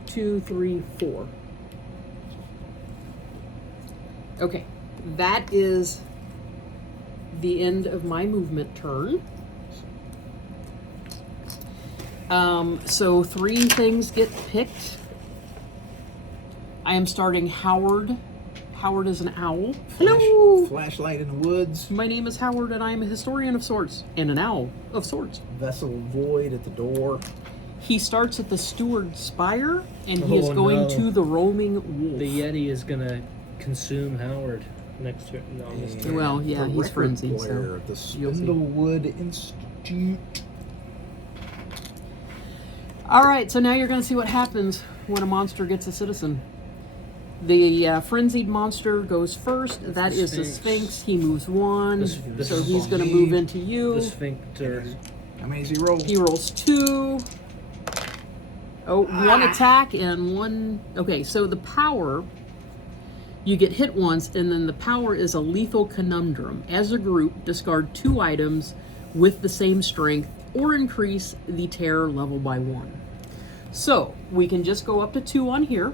2, 3, 4. Okay, that is the end of my movement turn. So 3 things get picked. I am starting Howard. Howard is an owl. Hello! Flashlight in the woods. My name is Howard and I am a historian of sorts. And an owl of sorts. Vessel void at the door. He starts at the Steward Spire and he is Oh, going no. to the Roaming Wolf. The Yeti is gonna consume Howard next to on this turn. Well, yeah, The he's record frenzied, player so at the you'll see. Spindlewood Institute. All right, so now you're going to see what happens when a monster gets a citizen. The frenzied monster goes first. That is the Sphinx. He moves 1, The so he's Sphinx. going to move into you. The sphincter. How many does he roll? He rolls 2. Oh, 1 attack and 1. Okay, so the power, you get hit once, and then the power is a lethal conundrum. As a group, discard 2 items with the same strength or increase the terror level by 1. So we can just go up to 2 on here,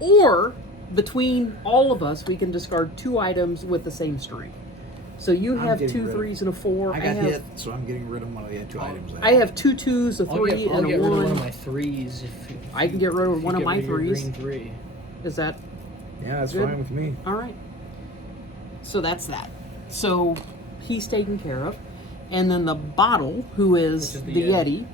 or between all of us, we can discard 2 items with the same strength. So you I'm have getting 2 rid of- 3s and a 4. I got hit, so I'm getting rid of one of the 2 items. I have 2 2s, a 3, I'll and get a rid 1. of one of my 3s. If I can get rid of if one you of my get rid your 3s. Green 3. Is that Yeah, that's Good. fine with me. all right? So that's that. So he's taken care of. And then the bottle, who is, Which is the the Yeti,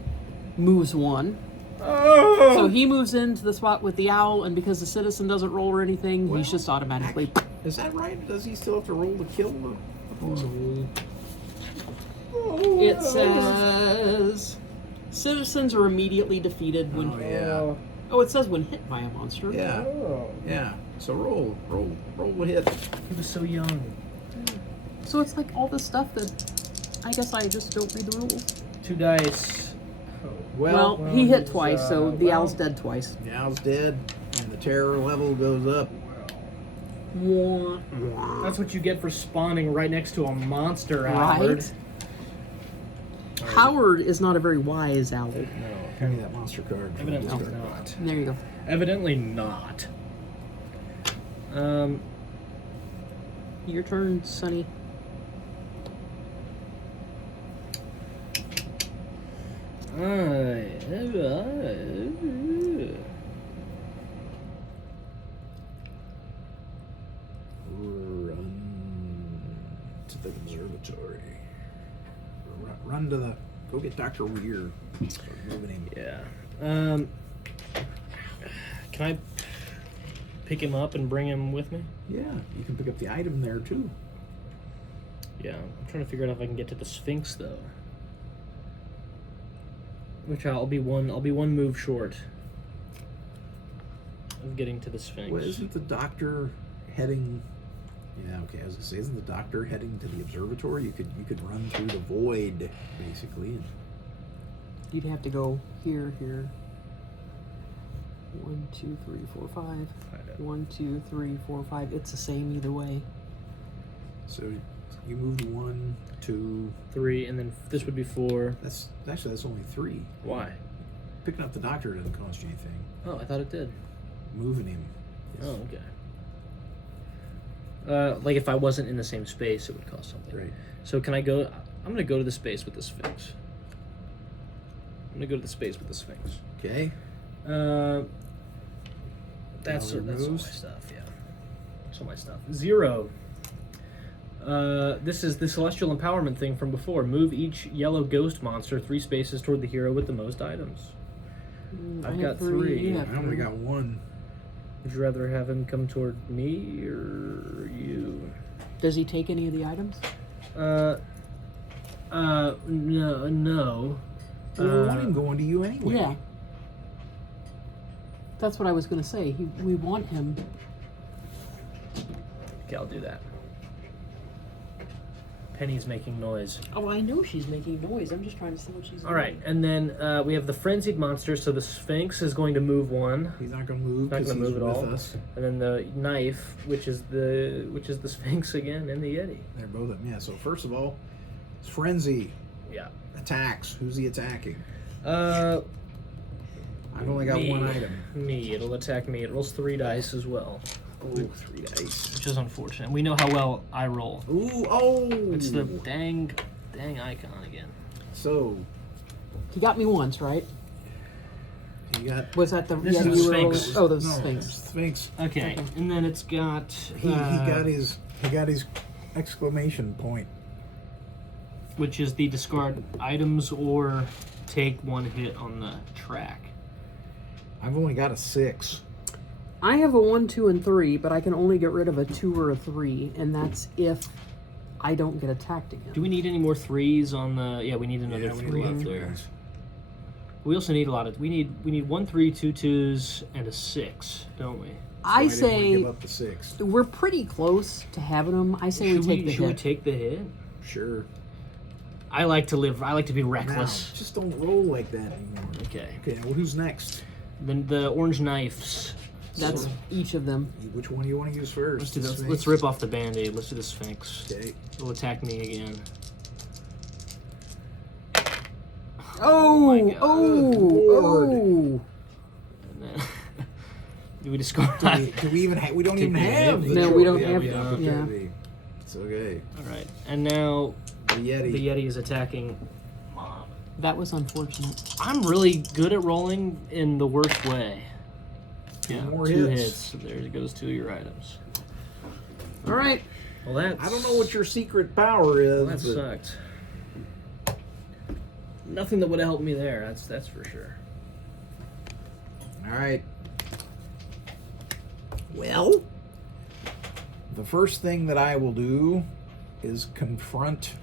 moves 1. Oh! So he moves into the spot with the owl, and because the citizen doesn't roll or anything, Well, he's just automatically. Is that right? Does he still have to roll to kill the opponent? It says citizens are immediately defeated when. Oh, yeah. Oh, it says when hit by a monster. Yeah. Oh, Yeah. So roll the hit. he was so young. So it's like all this stuff that I guess I just don't read the rules. 2 dice. Well, well, he hit he's, twice, so the well- owl's dead twice. The owl's dead, and the terror level goes up. Wah, That's what you get for spawning right next to a monster, Howard. Right? Howard is not a very wise owl. No. Give me that monster card. Evidently Monster not. card. There you go. Evidently not. Your turn, Sonny. Run to the observatory. Run to the. Go get Dr. Weir. Start moving him. Yeah. Can I pick him up and bring him with me? Yeah, you can pick up the item there too. Yeah. I'm trying to figure out if I can get to the Sphinx though. Which I'll be one move short of getting to the Sphinx. Well, isn't the doctor heading? Yeah, okay. I was gonna say, isn't the doctor heading to the observatory? You could run through the void, basically. And You'd have to go here. 1, 2, 3, 4, 5. I know. 1, 2, 3, 4, 5. It's the same either way. so you moved 1, 2. 3, and then this would be 4. That's only 3. Why? Picking up the doctor doesn't cost you anything. Oh, I thought it did. Moving him. is- Oh, okay. Like if I wasn't in the same space, it would cost something. Right. So can I go? I'm gonna go to the space with the Sphinx. I'm gonna go to the space with the Sphinx. Okay. That's All all my removes? stuff. Yeah, that's all my stuff. 0. This is the celestial empowerment thing from before. Move each yellow ghost monster 3 spaces toward the hero with the most items. I I've have got 3. You have I only 3. got 1. Would you rather have him come toward me or you? Does he take any of the items? No. Well, we want him going to you anyway. Yeah. That's what I was going to say. We want him. Okay, I'll do that. Penny's making noise. Oh, I know she's making noise. I'm just trying to see what she's doing. All right, and then we have the frenzied monster. So the Sphinx is going to move one, He's not going to move. Not 'cause gonna he's move at with all. us. and then the knife, which is the Sphinx again, and the Yeti. They're both of them. Yeah. So first of all, it's frenzy Yeah. attacks. Who's he attacking? I've I've only got one item. Me. It'll attack me. It rolls 3 dice as well, Ooh, 3 dice. which is unfortunate. We know how well I roll. Ooh, oh! It's the dang icon again. So, He got me once, right? you got... Was that the This is Yeti the you were Sphinx. rolling? Oh, the no, Sphinx. Sphinx. Okay, and then it's got He got his exclamation point. which is the discard items or take 1 hit on the track. I've only got a 6. I have a 1, 2, and 3, but I can only get rid of a 2 or a 3, and that's if I don't get attacked again. Do we need any more 3s on the? Yeah, we need another we need 3 a lot up of there. 3s. We also need a lot of. We need 1 3, 2 2s, and a 6, don't we? I didn't wanna say give up the 6. we're pretty close to having them. I say we take the should we hit. take the hit? Sure. I like to live. I like to be Now, reckless. just don't roll like that anymore. Okay. Okay, well, who's next? Then the orange knives. That's So- each of them. Which one do you want to use first? Let's do The this. Sphinx? Let's rip off the band-aid. Let's do the Sphinx. Okay. It'll attack me again. Oh, my God. oh. And then do we discard that? Do we even have? We don't Take even the have. hit. The No, we don't trophy. have- We don't yeah. the trophy. It's okay. All right. And now The Yeti. the Yeti is attacking Mom. That was unfortunate. I'm really good at rolling in the worst way. Yeah, more 2 hits. hits. So there goes 2 of your items. All right. Well, that's... I don't know what your secret power is. Well, that but sucked. Nothing that would have helped me there. That's for sure. All right. Well, the first thing that I will do is confront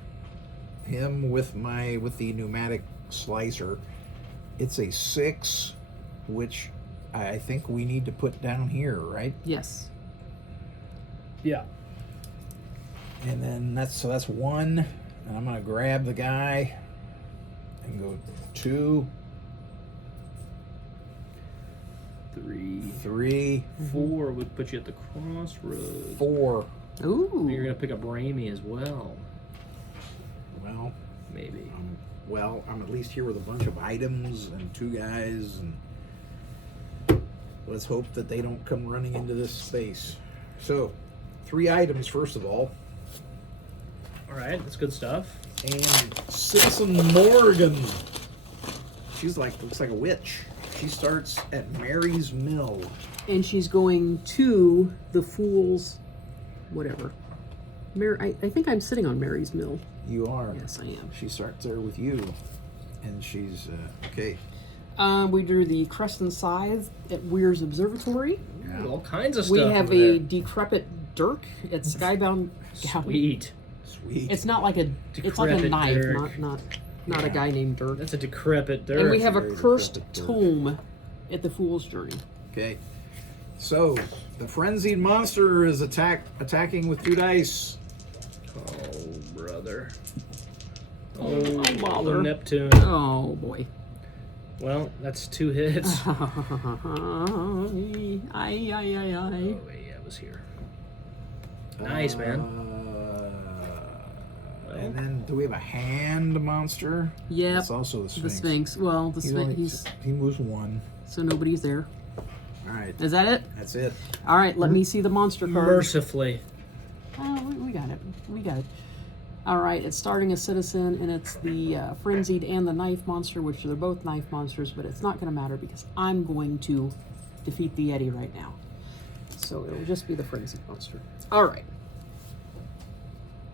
him with the pneumatic slicer. It's a 6, which I think we need to put down here, right? Yes. Yeah. And then that's 1, and I'm gonna grab the guy and go 2, 3, 3, 4 would put you at the crossroads. 4. Ooh. You're gonna pick up Raimi as well, Well, maybe. I'm at least here with a bunch of items and 2 guys, and let's hope that they don't come running into this space. So, 3 items first of all, All right, that's good stuff. and Citizen Morgan. She's looks like a witch. She starts at Mary's Mill. And she's going to the Fool's, whatever. I think I'm sitting on Mary's Mill. You are. Yes, I am. She starts there with you, and she's okay. We drew the Crescent Scythe at Weir's Observatory. Yeah. All kinds of We stuff. have over a there. decrepit dirk at Skybound. Sweet. Sweet. It's not like it's like a Decrepit knife, dirk. not a Yeah. guy named Dirk. That's a decrepit dirt. And we have a Very cursed decrepit dirk. tome at the Fool's Journey. Okay. So the frenzied monster is attacking with 2 dice. Oh, brother. Oh, bother. Neptune. Oh boy. Well, that's 2 hits. Aye, aye, aye, aye. Oh, wait, yeah, it was here. Nice, man. And then do we have a hand monster? Yep. That's also the Sphinx. The Sphinx. Well, the Sphinx. He moves 1. So nobody's there. All right. Is that it? That's it. All right. Let me see the monster card. Mercifully. Oh, we got it. We got it. All right. It's starting a citizen, and it's the frenzied and the knife monster, which they're both knife monsters, but it's not going to matter because I'm going to defeat the Yeti right now. So it'll just be the frenzied monster. All right.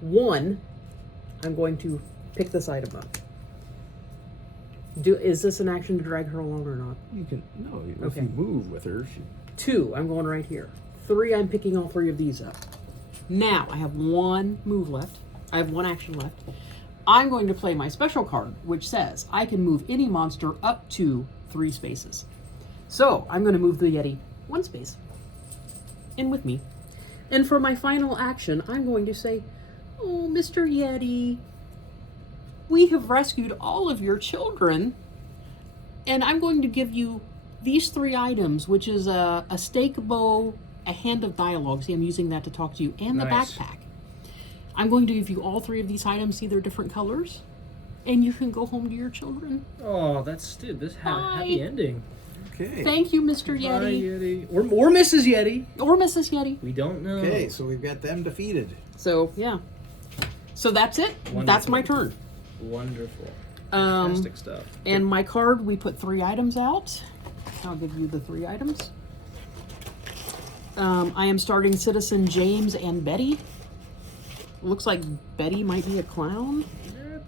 1. I'm going to pick this item up. Is this an action to drag her along or not? You can if Okay. you move with her, 2, I'm going right here. 3, I'm picking all 3 of these up. Now, I have 1 move left. I have 1 action left. I'm going to play my special card, which says I can move any monster up to 3 spaces. So, I'm going to move the Yeti 1 space. In with me. And for my final action, I'm going to say, oh, Mr. Yeti, we have rescued all of your children, and I'm going to give you these 3 items, which is a stake bow, a hand of dialogue. See, I'm using that to talk to you, and the Nice. backpack. I'm going to give you all 3 of these items, see their different colors, and you can go home to your children. Oh, that's dude. This happy Bye. ending. Okay. Thank you, Mr. Bye, Yeti. Yeti. Or Mrs. Yeti. Or Mrs. Yeti. We don't know. Okay, so we've got them defeated. So, yeah. So that's it. Wonderful. That's my turn. Wonderful. Um, Fantastic stuff. And my card, we put 3 items out. I'll give you the 3 items. I am starting Citizen James and Betty. Looks like Betty might be a clown.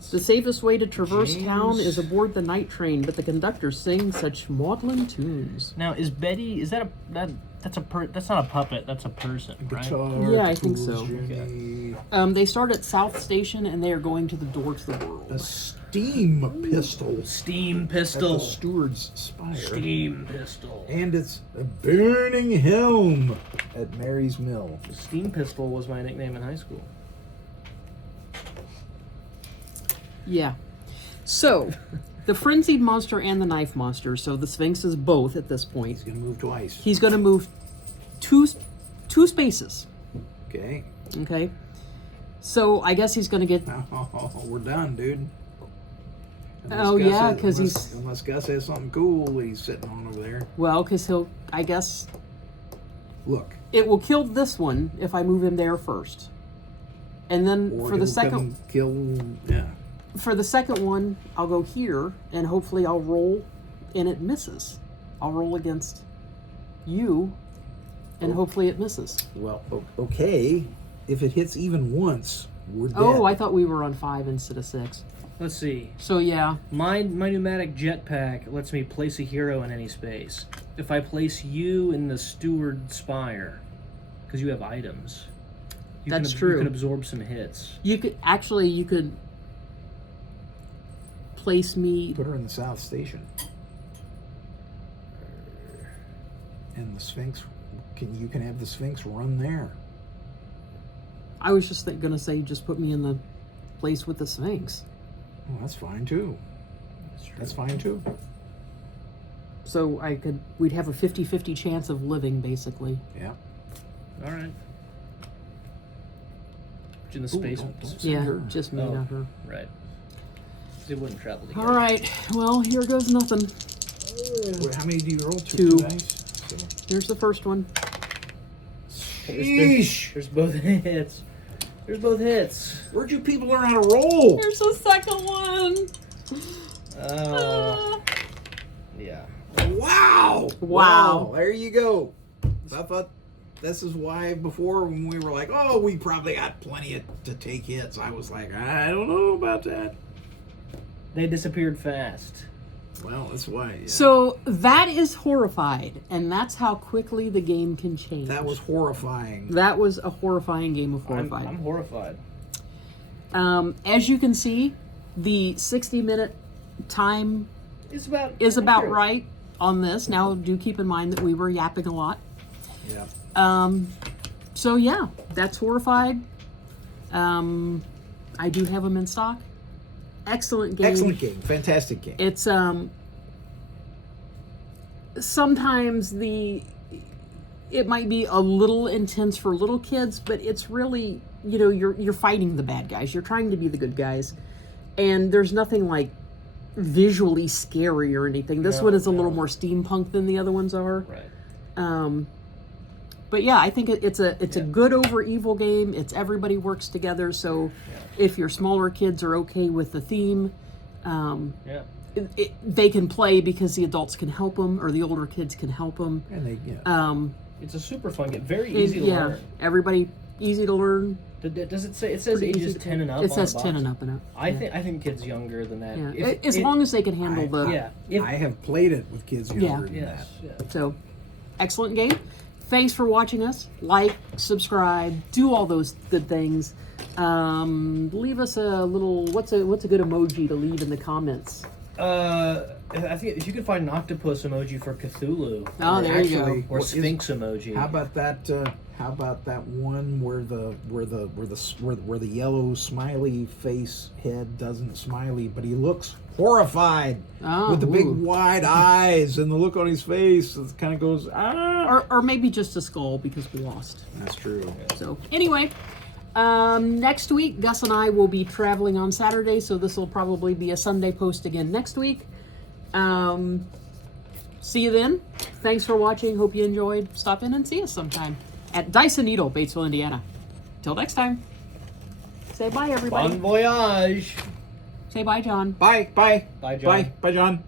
The safest way to traverse town is aboard the night train, but the conductor sings such maudlin tunes. Now, is Betty? Is that that's not a puppet. That's a person, right? Guitar, Yeah, I think tools, so. Jenny. They start at South Station, and they are going to the door to the A world. steam pistol Steam at the pistol. steward's spire. Steam pistol. And it's a burning helm at Mary's Mill. The steam pistol was my nickname in high school. Yeah. So, the frenzied monster and the knife monster. So the Sphinx is both at this point. He's going to move twice. He's going to move two spaces. Okay. Okay. So I guess he's going to get. Oh, we're done, dude. Oh, Gus yeah, has- 'cause unless- he's- Unless Gus has something cool that he's sitting on over there. Well, because he'll. I guess Look. it will kill this one if I move him there first, and then Or for the he'll second. come kill. Yeah. For the second one, I'll go here, and hopefully I'll roll, and it misses. I'll roll against you, and hopefully it misses. Well, okay. If it hits even once, we're dead. Oh, I thought we were on 5 instead of 6. Let's see. So yeah, My pneumatic jetpack lets me place a hero in any space. If I place you in the steward spire, because you have items, That's You true. can absorb some hits. you could place me. Put her in the South Station. And the Sphinx, you can have the Sphinx run there. I was just gonna say, just put me in the place with the Sphinx. Well, that's fine too. That's fine too. So we'd have a 50-50 chance of living, basically. Yeah. All right. Put you in the Ooh, space. don't send Yeah, her. just me, Oh. not her. Right. It wouldn't travel together. All right, well, here goes nothing. Wait, how many do you roll? 2. Dice? So. Here's the first one. Sheesh! There's both hits. There's both hits. Where'd you people learn how to roll? Here's the second one. Yeah. Wow! Wow. There you go. I thought this is why before when we were like, oh, we probably got plenty to take hits, I was like, I don't know about that. They disappeared fast. Well, that's why. Yeah. So that is Horrified, and that's how quickly the game can change. That was horrifying. That was a horrifying game of Horrified. I'm horrified. As you can see, the 60-minute time It's about is about accurate. right on this. Now, do keep in mind that we were yapping a lot. Yeah. So yeah, that's Horrified. I do have them in stock. Excellent game. Excellent game. Fantastic game. It's sometimes it might be a little intense for little kids, but it's really, you're fighting the bad guys. You're trying to be the good guys. And there's nothing like visually scary or anything. This one is a little more steampunk than the other ones are. Right. But yeah, I think it's a good over evil game. It's everybody works together. So if your smaller kids are okay with the theme, Yeah. they can play because the adults can help them or the older kids can help them. And they, It's a super fun game. Very easy to yeah, learn. everybody easy to learn. Does it say? It says Pretty ages easy to 10 and up. It on says the 10 box. and up and up. I think kids younger than that. Yeah, If- as long as they can handle the. Yeah. If, I have played it with kids younger than yes. that. Yeah. So, excellent game. Thanks for watching us. Like, subscribe, do all those good things. Leave us a little. What's a good emoji to leave in the comments? I think if you can find an octopus emoji for Cthulhu. Oh, there you go. Or Sphinx emoji. How about that? How about that one where the yellow smiley face head doesn't smiley, but he looks horrified with the big wide eyes and the look on his face. It kind of goes Or maybe just a skull because we lost. That's true. So anyway, next week Gus and I will be traveling on Saturday, so this will probably be a Sunday post again next week. See you then. Thanks for watching. Hope you enjoyed. Stop in and see us sometime at Dice and Needle, Batesville, Indiana. Till next time. Say bye, everybody. Bon voyage. Say bye, John. Bye, bye, Bye, John. bye, bye, John.